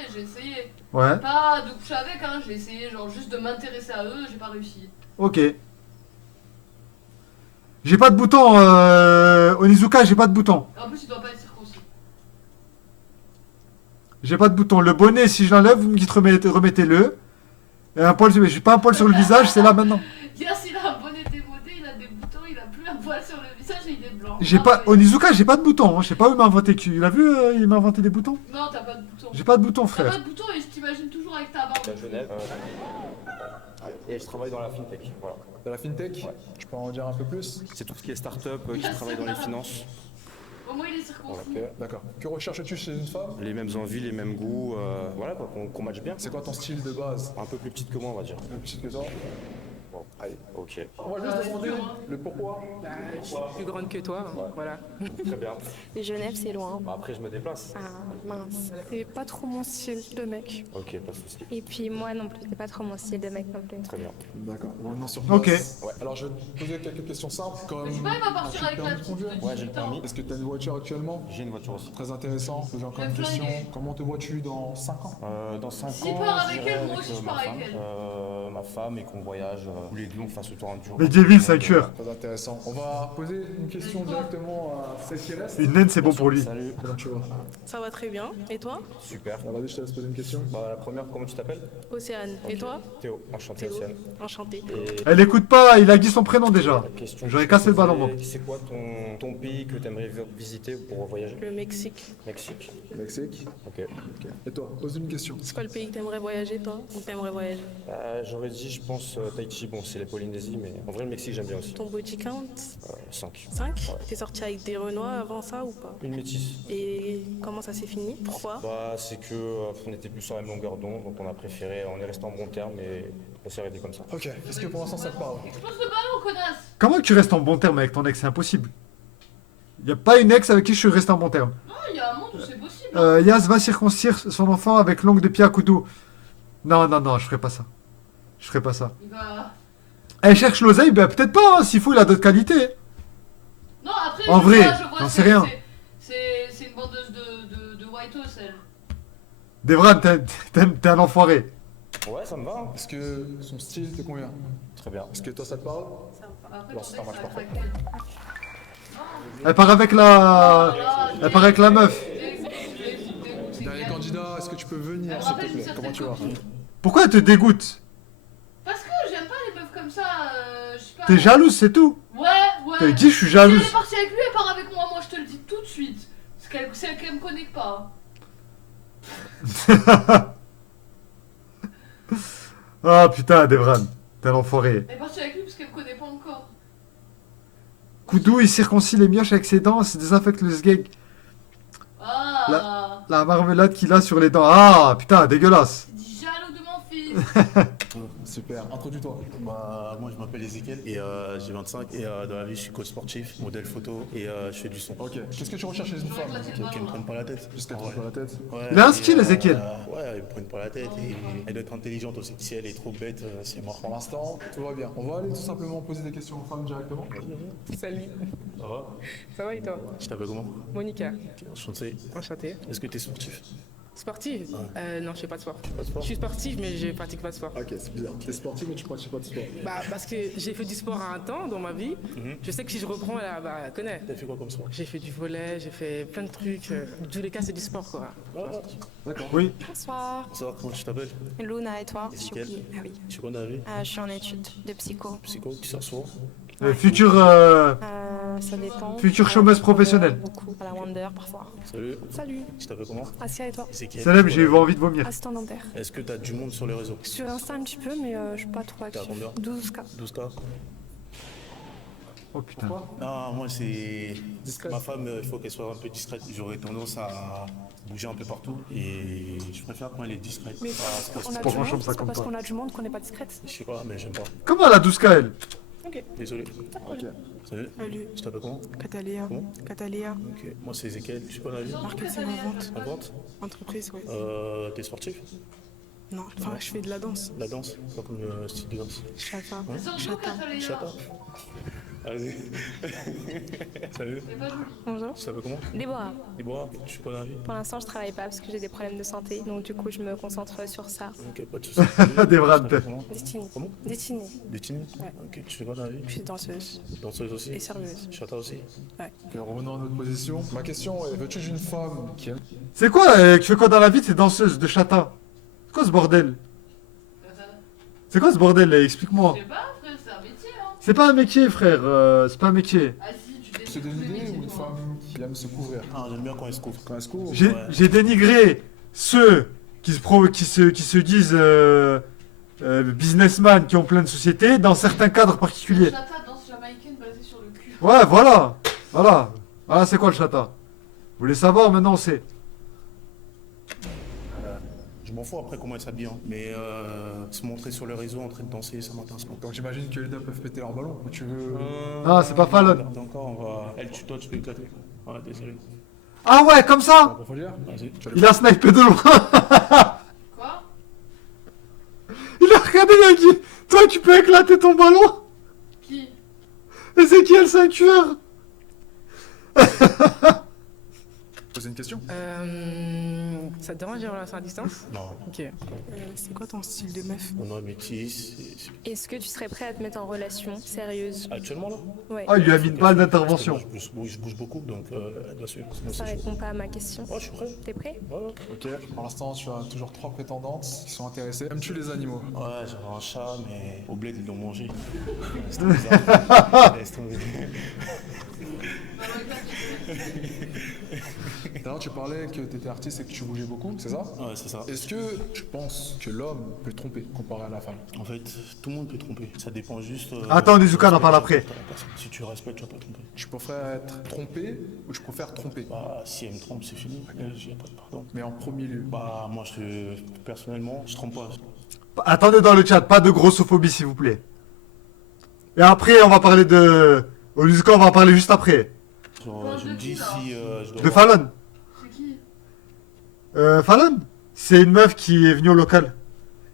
Ouais. Pas de coucher avec, hein, j'ai essayé genre juste de m'intéresser à eux, j'ai pas réussi. Ok. J'ai pas de bouton, Onizuka, j'ai pas de bouton. En plus, il doit pas être circoncis. J'ai pas de bouton. Le bonnet, si je l'enlève, vous me dites remettez-le. Et un poil, j'ai pas un poil sur le visage, c'est là maintenant. Yes, il a un bonnet démodé, il a des boutons, il a plus un poil sur le visage et il est blanc. J'ai pas, Onizuka, j'ai pas de bouton. Hein. Je sais pas où il m'a inventé. Il a vu, il m'a inventé des boutons. Non, t'as pas de bouton. J'ai pas de bouton, T'as frère. pas de bouton et je t'imagines toujours avec ta barbe. à Genève. Et je travaille dans la fintech. Voilà. Dans la fintech? Ouais. Tu peux en dire un peu plus? C'est tout ce qui est start-up, qui travaille dans les finances. Au moins il est circoncis. Ok, d'accord. Que recherches-tu chez une femme? Les mêmes envies, les mêmes goûts, voilà quoi, qu'on matche bien. C'est quoi ton style de base? Un peu plus petite que moi, on va dire. Plus petite que toi? Bon, allez, ok. On va juste demander le pourquoi. Bah, je suis plus grande que toi, hein, voilà. Très bien. Genève, c'est loin. Bah, après, je me déplace. Ah, mince. C'est pas trop mon style de mec. Ok, pas de soucis. Et puis moi non plus, c'est pas trop mon style de mec non plus. Très bien. D'accord, revenons sur place. Ok. Ouais. Alors je vais te poser quelques questions simples comme. Mais je sais pas, il va partir as-tu avec le la permis de conduire? petite Ouais, j'ai le permis. Est-ce que tu as une voiture actuellement? J'ai une voiture aussi. Très intéressant. Poser encore une Le question. flingué. Comment te vois-tu dans 5 ans? Dans 5 ans, S'il part avec j'irai elle, moi aussi, je ma pars avec femme, elle. ma femme et qu'on voyage tous les deux, on fasse le tour en duo. Medieval, c'est un tueur. Très intéressant. On va poser une question directement à celle qui reste. Une naine, c'est bon pour lui. Salut. Comment tu vas? Ça va très bien. Et toi? Super. Vas-y, je te laisse poser une question. Bah, la première, comment tu t'appelles? Océane. Et toi? Théo. Enchanté, Théo. Océane. Enchanté. Et Elle écoute pas, il a dit son prénom déjà. la question J'aurais que je cassé le te ballon, posais, moi. C'est quoi ton pays que tu aimerais visiter pour voyager? Le Mexique. Mexique. Mexique. Ok. Et toi, pose une question. C'est quoi le pays que t'aimerais voyager, toi? Ou t'aimerais voyager? J'aurais dit, je pense, Tahiti. Bon, c'est la Polynésie, mais en vrai, le Mexique, j'aime bien aussi. Ton body count? 5. 5? T'es sorti avec des Renois avant ça ou pas? Une métisse. Et comment ça s'est fini? Pourquoi? Bah, c'est que on était plus sur la même longueur d'onde, donc on a préféré, on est resté en bon terme et on s'est arrêté comme ça. Ok, est-ce que pour l'instant ça te parle? Explose le ballon, connasse. Comment tu restes en bon terme avec ton ex? C'est impossible. Y a pas une ex avec qui je suis resté en bon terme. Non, il y a un monde où c'est possible. Yas va circoncire son enfant avec l'ongle de pied à couteau. Non, non, non, je ferai pas ça. Je ferai pas ça. Il va... Elle cherche l'oseille, bah peut-être pas, hein. S'il faut, il a d'autres qualités. Non, après, En je vrai, vois, j'en c'est- sais rien. C'est une bandeuse de White House, elle. Devran, t'es un enfoiré. Ouais, ça me va. Hein. Est-ce que son style te convient? Très bien. Est-ce que toi ça te parle? Après, Alors, ton ça ex, marche ça va parfait. être laquelle? Elle part avec la... Elle part avec la meuf. Dernier candidat, est-ce que tu peux venir Elle me s'il rappelle te une plaît? certaine Comment tu vas? copine. Pourquoi elle te dégoûte? Parce que j'aime pas les meufs comme ça, je sais pas. T'es jalouse, c'est tout. Ouais, ouais. T'as dit, je suis Si jalouse. elle est partie avec lui, elle part avec moi, moi je te le dis tout de suite. C'est qu'elle me connaît pas. Ah putain, Devran. T'es un enfoiré. Elle est partie avec lui parce qu'elle me connaît pas encore. Koudou, il circoncie les mioches avec ses dents, il désinfecte le sgeg. Ah. La marmelade qu'il a sur les dents. Ah putain, dégueulasse. Dis jaloux de mon fils. Super, introduis-toi. Bah, moi je m'appelle Ezekiel et j'ai 25 et dans la vie je suis coach sportif, modèle photo et je fais du son. Ok, qu'est-ce que tu recherches chez une femme? Qu'elle me prenne pas la tête. Juste qu'elle te prenne pas la tête. Ouais, Il a un et, skill, Ezekiel. Ouais, elle me prenne pas la tête et elle doit être intelligente aussi. Si elle est trop bête, c'est mort. Pour l'instant, tout va bien. On va aller tout simplement poser des questions aux femmes directement. Salut. Ça va? Ça va et toi? Tu t'appelles comment? Monica. Enchanté. Enchanté. Est-ce que t'es sportif? Sportive? Non, je fais pas de sport. Pas de sport? Je suis sportive, mais je pratique pas de sport. Ok, c'est bizarre. T'es sportif mais tu pratiques pas de sport. Bah, parce que j'ai fait du sport à un temps dans ma vie. Je sais que si je reprends, là, bah, elle connaît. T'as fait quoi comme sport? J'ai fait du volley, j'ai fait plein de trucs. Dans tous les cas, c'est du sport, quoi. D'accord. Oui. Bonsoir. Bonsoir, comment tu t'appelles? Luna et toi? Ezekiel. Ah oui. Tu connais la vie? Je suis en études de psycho. Psycho, qui sort souvent? Futur... Ça dépend. Future chômeuse professionnelle. Beaucoup. À la Wonder parfois. Salut. Salut. Tu t'appelles comment? Asia et toi? Ezekiel. Salam, j'ai eu envie de vomir. Assistant dentaire. Est-ce que t'as du monde sur les réseaux? Sur Insta un petit peu, mais je suis pas trop T'as active. combien? 12K. 12K? Oh putain. Non, moi c'est. Ma femme, il faut qu'elle soit un peu discrète. J'aurais tendance à bouger un peu partout et je préfère quand elle est discrète. Mais Pas on a Pour du un monde, chambre, ça c'est compte parce pas. qu'on a du monde qu'on n'est pas discrète. Je sais pas, mais j'aime pas. Comment elle a 12K, elle? Ok. Désolé. Ok. Salut. Salut. Tu t'appelles comment? Cataléa. Comment? Cataléa. Ok. Moi c'est Ezekiel. Je suis pas dans la vie. Marketing en vente. En vente? Entreprise, oui. T'es sportif? Non, enfin, je fais de la danse. La danse? Pas comme style de danse. Chata. Hein? Chata. Chata. Allez. Salut. Bonjour. Tu t'appelles comment? Déborah. Déborah, je suis pas dans la vie. Pour l'instant, je travaille pas parce que j'ai des problèmes de santé, donc du coup, je me concentre sur ça. Ok, pas de soucis. Devran. Destinée. Comment? Destinée. Destinée? Ouais. Ok, tu fais quoi dans la vie? Je suis danseuse. Danseuse aussi? Et serveuse. Chata aussi? Ouais. Ok, revenons à notre position. Ma question est, veux-tu d'une femme qui aime... C'est quoi, tu fais quoi dans la vie? T'es danseuse de chata. C'est quoi ce bordel? C'est quoi ce bordel, là? Explique-moi. Je sais pas, frère, c'est un métier, hein. C'est pas un métier, frère. C'est pas un métier. Ah si, tu C'est des idées ou une femme qui aime se couvrir? Ah, j'aime bien quand elle se couvre. Quand elle se couvre? J'ai dénigré ceux qui se disent businessmen, qui ont plein de sociétés, dans certains cadres particuliers. Chata, danse jamaïcaine basée sur le cul. Ouais, voilà. Voilà. Voilà, c'est quoi le chata? Vous voulez savoir, maintenant on sait. Je m'en fous après comment elle s'habille, hein. Mais se montrer sur le réseau en train de danser, ça m'intéresse pas. Donc j'imagine que les deux peuvent péter leur ballon. Ou tu veux. Ah, c'est pas Fallon. Attends encore, on va. Elle, toi, tu peux éclater. Ouais, désolé. Ah ouais, comme ça. Faut dire. Vas-y. Il a snipé de loin. Quoi? Il a regardé, il a dit, toi tu peux éclater ton ballon. Qui? Ezekiel, c'est un tueur. Poser une question? Ça te dérange les relations à distance? Non. Ok. C'est quoi ton style de meuf? On a métis. Est-ce que tu serais prêt à te mettre en relation sérieuse? Actuellement là? Ouais. Ah, il lui a mis une balle d'intervention. Parce que moi, je bouge beaucoup, donc elle doit suivre. Sinon, Ça c'est chaud. répond pas à ma question. Ouais, je suis prêt. T'es prêt? Ouais. Ok, pour l'instant tu as toujours 3 prétendantes qui sont intéressées. Aimes-tu les animaux? Ouais, j'aurais un chat, mais au bled, ils l'ont mangé. C'était bizarre. Laisse tomber. Tout à l'heure tu parlais que tu étais artiste et que tu bougeais beaucoup, c'est ça? Ouais, c'est ça. Est-ce que tu penses que l'homme peut tromper comparé à la femme? En fait, tout le monde peut tromper. Ça dépend juste. Attends, Nezuka, on en parle après. Si tu respectes, tu vas pas tromper. Tu préfères être trompé ou tu préfères tromper? Bah, si elle me trompe, c'est fini. Il n'y a pas de pardon. Mais en premier lieu? Bah, moi, personnellement, je trompe pas. Attendez dans le chat, pas de grossophobie s'il vous plaît. Et après, on va parler de... Nezuka, on va en parler juste après. Genre, je me dis si je dois. De Fallon. C'est qui? Fallon, c'est une meuf qui est venue au local,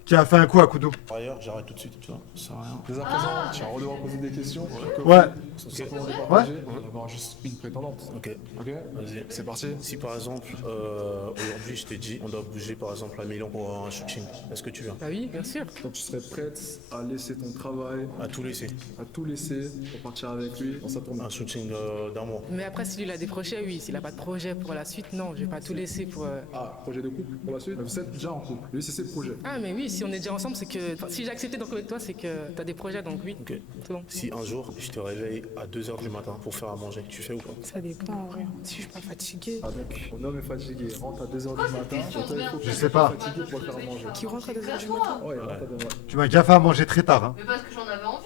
qui a fait un coup à Koudou. Par ailleurs, j'arrête tout de suite, tu vois. Ça sert à rien. Dès à présent, tu vas devoir poser des questions. Ouais. Sans simplement les Ouais. partager. On va avoir juste une prétendante. Ok. Ok. Vas-y. C'est parti. Si par exemple, aujourd'hui, je t'ai dit, on doit bouger par exemple à Milan pour un shooting, est-ce que tu viens? Bah oui, bien sûr. Donc tu serais prête à laisser ton travail, À tout laisser. à tout laisser pour partir avec lui dans sa tournée? Un shooting d'un mois. Mais après, si lui il a des projets, oui. S'il a pas de projet pour la suite, non, je vais pas tout laisser pour. Ah, projet de couple pour la suite? Vous êtes déjà en couple. Lui, c'est ses projets. Ah, mais oui, si on est déjà ensemble, c'est que. Enfin, si j'ai accepté d'être avec toi, c'est que t'as des projets, donc oui. Ok. C'est bon. Si un jour, je te réveille à 2h du matin pour faire à manger, tu fais ou pas? Ça dépend en vrai. Si je suis pas fatiguée. Ah donc, mon homme est fatigué, rentre à 2h du matin. question de merde? Je sais pas. Fatigué pour le faire à manger. Qui rentre à 2h du matin? Ouais, il rentre à 2h. Tu m'as déjà fait à manger très tard, hein. Mais parce que j'en avais envie.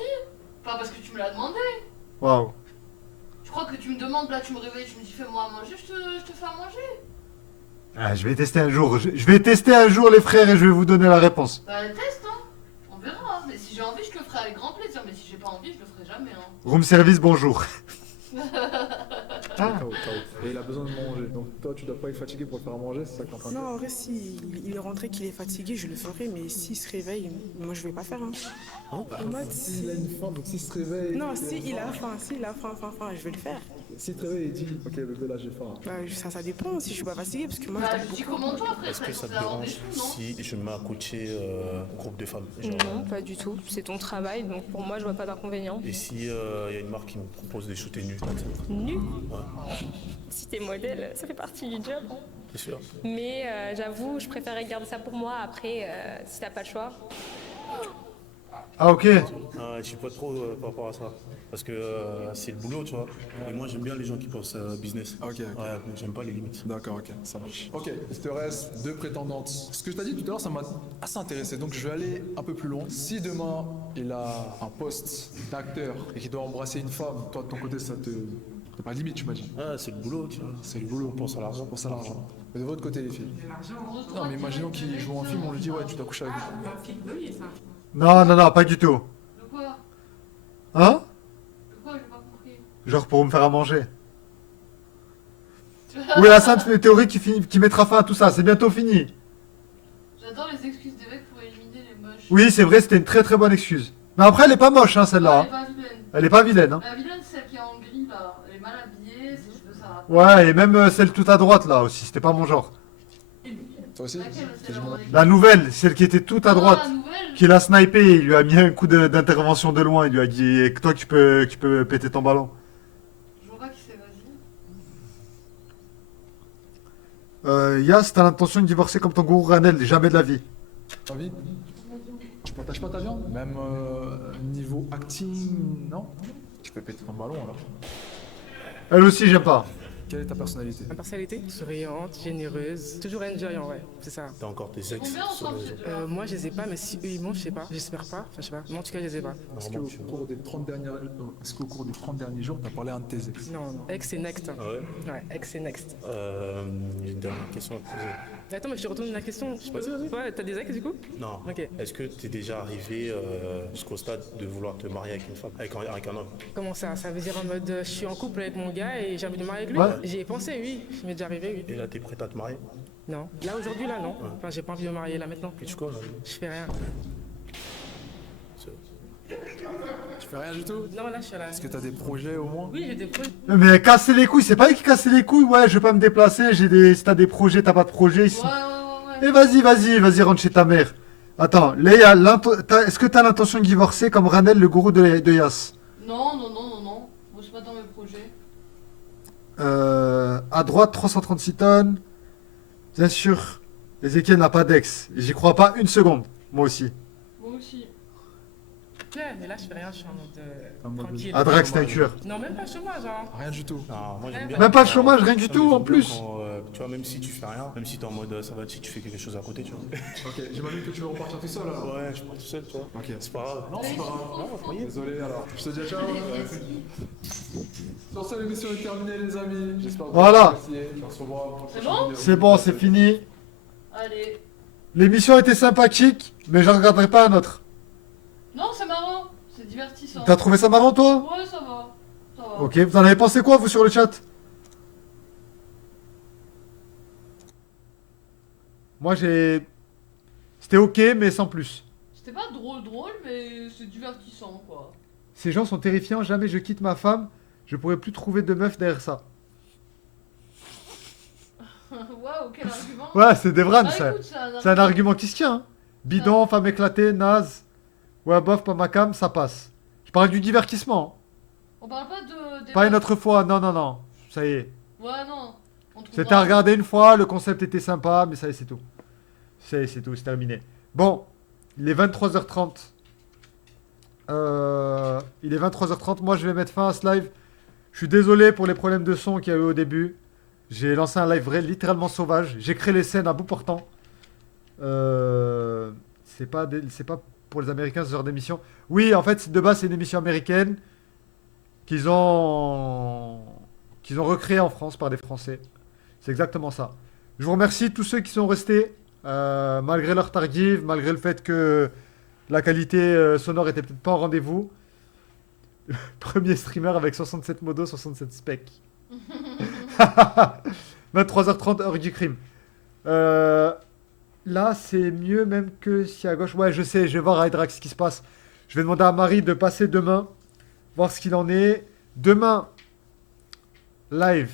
Pas parce que tu me l'as demandé. Waouh. Je crois que tu me demandes, là tu me réveilles, tu me dis fais-moi à manger, je te fais à manger. Ah, je vais tester un jour. Je vais tester un jour les frères et je vais vous donner la réponse. Bah teste hein. On verra. Hein. Mais si j'ai envie, je te le ferai avec grand plaisir. Mais si j'ai pas envie, je le ferai jamais. Hein. Room service, bonjour. KO. Et il a besoin de manger. Donc toi, tu dois pas être fatigué pour le faire à manger, c'est ça que t'es en train de dire? Non, en vrai, si il est rentré qu'il est fatigué, je le ferai, mais s'il se réveille, moi je vais pas faire. Hein. En mode, S'il a une faim, donc s'il se réveille. non, s'il a faim, je vais le faire. S'il te réveille et dit ok bébé là j'ai faim. Bah, ça dépend si je suis pas fatiguée, parce que moi Bah je tu dors beaucoup. comment toi après? Est-ce que ça te dérange si je me mets à coacher un groupe de femmes? Genre, Non, pas du tout. C'est ton travail, donc pour moi, je vois pas d'inconvénient. Et si y a une marque qui me propose des shooter nus? Nu? Ouais, Si t'es modèle, ça fait partie du job. c'est sûr. Mais j'avoue, je préférerais garder ça pour moi. Après, si t'as pas le choix. Ah, ok. Je suis pas trop par rapport à ça. Parce que c'est le boulot, tu vois. Et moi, j'aime bien les gens qui pensent business. Ok. Ouais, donc j'aime pas les limites. D'accord, ok, ça marche. Ok, il te reste 2 prétendantes. Ce que je t'ai dit tout à l'heure, ça m'a assez intéressé. Donc je vais aller un peu plus loin. Si demain il a un poste d'acteur et qu'il doit embrasser une femme, toi de ton côté ça te. T'as pas de limite, tu m'as dit. Ah, c'est le boulot, tu vois. C'est le boulot. On pense à l'argent. Pense à l'argent. Mais de votre côté, les filles. Non, mais imaginons qu'il joue un film, on lui dit ouais, tu dois coucher avec lui. Non, non, non, pas du tout. De quoi? Hein? De quoi? J'ai pas compris. Genre pour me faire à manger. Oui, la sainte théorie qui mettra fin à tout ça, c'est bientôt fini. J'adore les excuses des mecs pour éliminer les moches. Oui, c'est vrai, c'était une très très bonne excuse. Mais après, elle est pas moche, hein, Elle celle-là. est pas vilaine. Elle est pas vilaine, hein. La vilaine, c'est celle qui est en gris là. Elle est mal habillée, ses cheveux ça. Ouais, et même celle tout à droite, là, aussi, c'était pas mon genre. Toi aussi? La nouvelle, celle qui était tout à droite, la nouvelle. qui l'a snipé, il lui a mis un coup d'intervention de loin, il lui a dit que toi tu peux péter ton ballon. Je vois pas qui c'est, vas-y. Yas, t'as l'intention de divorcer comme ton gourou Ranel, jamais de la vie. Ta vie? Tu partages pas ta viande? Même niveau acting, non? Tu peux péter ton ballon alors. Elle aussi, j'aime pas. Quelle est ta personnalité? Ma personnalité souriante, généreuse, toujours enjoy en vrai, c'est ça. T'as encore tes ex Combien sur ensemble les ces réseaux. deux-là? Moi je les ai pas, mais si eux ils m'ont, je sais pas. J'espère pas, enfin je sais pas. Moi en tout cas je les ai pas. Est-ce qu'au cours des 30 derniers jours, t'as parlé à un de tes ex? Non, non. Ex c'est next. Ah ouais? Ouais, ex c'est next. J'ai une dernière question à te poser. Attends, mais je te retourne la question. Vas-y. Ouais, t'as des ex du coup? Non. Ok. Est-ce que t'es déjà arrivé jusqu'au stade de vouloir te marier avec une femme, avec un homme? Comment ça? Ça veut dire en mode je suis en couple avec mon gars et j'ai envie de me marier avec lui? Ouais. J'y ai pensé, oui. Je m'est déjà arrivé, oui. Et là, t'es prête à te marier? Non. Là aujourd'hui, là, non. Enfin, j'ai pas envie de me marier là maintenant. Et tu quoi là? Je fais rien. Tu fais rien du tout? Non, là, je suis là. Est-ce que t'as des projets au moins? Oui, j'ai des projets. Mais casser les couilles, c'est pas lui qui casse les couilles. Ouais, je vais pas me déplacer. Si t'as des projets, t'as pas de projet ici. Ouais. Et vas-y, rentre chez ta mère. Attends, Léa, est-ce que t'as l'intention de divorcer comme Ranel, le gourou de Yas? Non. Moi, c'est pas dans mes projets. À droite, 336 tonnes. Bien sûr, Ezekiel n'a pas d'ex. J'y crois pas une seconde. Moi aussi. Moi aussi. Ouais, mais là, je fais rien, je suis en mode tranquille. Adrax, t'es un tueur. Non, même pas chômage, hein. Rien du tout. Non, moi j'aime bien. Même pas le chômage, rien du tout en j'aime bien plus. quand, tu vois, même si tu fais rien, même si t'es en mode ça va, si tu fais quelque chose à côté, tu vois. Ok, j'imagine que tu veux repartir tout seul alors. Ouais, je pars tout seul, tu vois. Ok. C'est pas grave. Non, c'est pas grave. Désolé alors. Je te dis ciao. Sur ça, l'émission est terminée, les amis. J'espère que vous Voilà. avez apprécié. On se revoit pour la C'est prochaine bon? vidéo. C'est bon, c'est fini. Allez. L'émission était sympathique, mais j'en regarderai pas un autre. Non, c'est marrant. C'est divertissant. T'as trouvé ça marrant, toi? Ouais, ça va. Ça va. Ok, vous en avez pensé quoi, vous, sur le chat? Moi, C'était ok, mais sans plus. C'était pas drôle, mais c'est divertissant, quoi. Ces gens sont terrifiants, jamais je quitte ma femme, je pourrais plus trouver de meuf derrière ça. Waouh, quel argument. Ouais, c'est des vranes, Ah, ça. écoute, C'est un argument qui se tient. Hein. Bidon, femme éclatée, naze. Ouais, bof, pas ma cam, ça passe. Je parle du divertissement. On parle pas de... des Pas une meufs. autre fois, non. Ça y est. Ouais, non. On trouvera- C'était à regarder une fois, le concept était sympa, mais ça y est, c'est tout. Ça y est, c'est tout, c'est terminé. Bon, il est 23h30. Il est 23h30, moi je vais mettre fin à ce live. Je suis désolé pour les problèmes de son qu'il y a eu au début. J'ai lancé un live vrai, littéralement sauvage. J'ai créé les scènes à bout portant. C'est pas pour les Américains ce genre d'émission. Oui, en fait, de base, c'est une émission américaine qu'ils ont recréée en France par des Français. C'est exactement ça. Je vous remercie tous ceux qui sont restés, malgré leur tardive, malgré le fait que la qualité sonore était peut-être pas au rendez-vous. Premier streamer avec 67 modos, 67 specs. 23h30, heure du crime. Là, c'est mieux même que si à gauche. Ouais, je sais, je vais voir à Hydrax ce qui se passe. Je vais demander à Marie de passer demain, voir ce qu'il en est. Demain, live,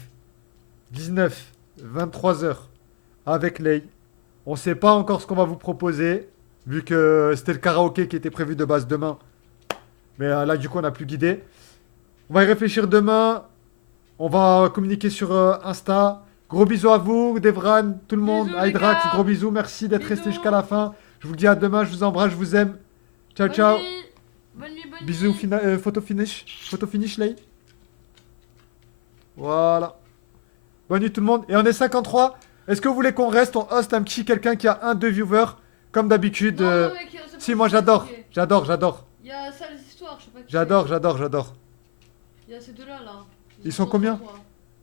19, 23h, avec Lay. On sait pas encore ce qu'on va vous proposer, vu que c'était le karaoké qui était prévu de base demain. Mais là, du coup, on n'a plus guidé. On va y réfléchir demain. On va communiquer sur Insta. Gros bisous à vous, Devran, tout le monde. Bisous, les Hydrax, gars. gros bisous. Merci d'être resté Bisous. jusqu'à la fin. Je vous dis à demain. Je vous embrasse, je vous aime. Ciao, ciao. Bonne nuit, bonne Bisous, nuit. photo finish. Photo finish, Lay. Voilà. Bonne nuit tout le monde. Et on est 53. Est-ce que vous voulez qu'on reste? On host un petit quelqu'un qui a 1-2 viewers, comme d'habitude. Non, mec, c'est Si, pas moi j'adore. fatigué. J'adore. Il y a Sales Histoires, je sais pas qui J'adore. c'est. Il y a ces deux-là, là. Ils sont combien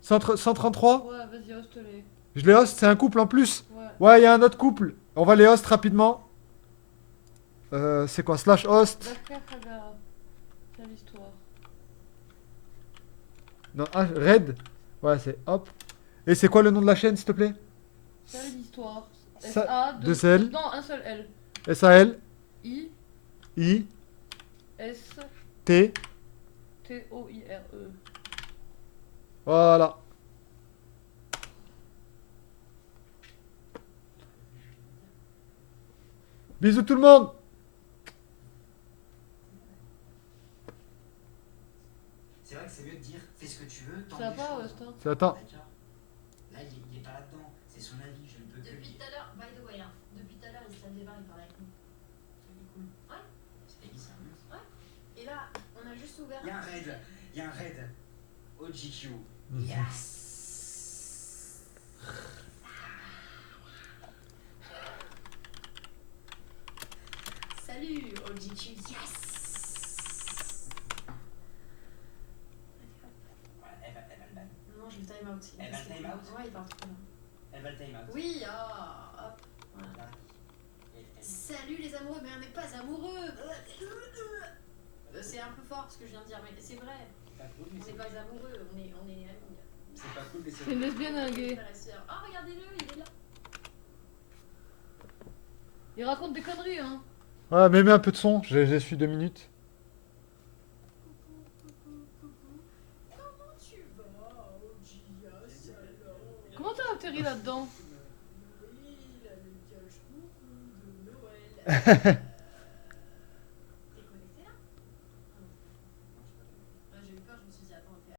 133? Ouais, vas-y, hoste-les. Je les host, c'est un couple en plus. Ouais. Ouais, il y a un autre couple. On va les host rapidement. C'est quoi? Slash host. Dakar Haga. Sales Histoire. Non, Red. Ouais, c'est hop. Et c'est quoi le nom de la chaîne, s'il te plaît? Sales Histoire. Ça- S-A, deux L. Non, un seul L. S-A-L. I. I. S. T. T-O-I-R-E. Voilà. Bisous tout le monde. C'est vrai que c'est mieux de dire fais ce que tu veux, tant Ça va des pas, choses. Host, hein. C'est attends. Là, il est pas là-dedans, c'est son avis, je ne peux que Depuis lui. tout à l'heure, by the way, hein, depuis tout à l'heure, il se débat, il parle avec nous. C'est cool. Ouais. C'est qui ça? Ouais. Et là, on a juste ouvert. Il y a un raid, OGQ. Mhm. Yes. ridicule. Yes. Elle va le ban. Non, je le time out. Elle va le time out. Ouais, il part trop bien. Elle va le time out. Oui, ah, hop. Voilà. Salut les amoureux, mais on n'est pas amoureux. C'est un peu fort ce que je viens de dire, mais c'est vrai. On n'est pas amoureux, on est amis. C'est pas cool, mais C'est une lesbienne un gay. Frère et sœur. Oh, regardez-le, il est là. Il raconte des conneries, hein. Ouais, mais mets un peu de son, j'ai su 2 minutes. Comment tu vas, Ogia, salaud? Comment t'as atterri là-dedans? Oui, il a le gage beaucoup de Noël.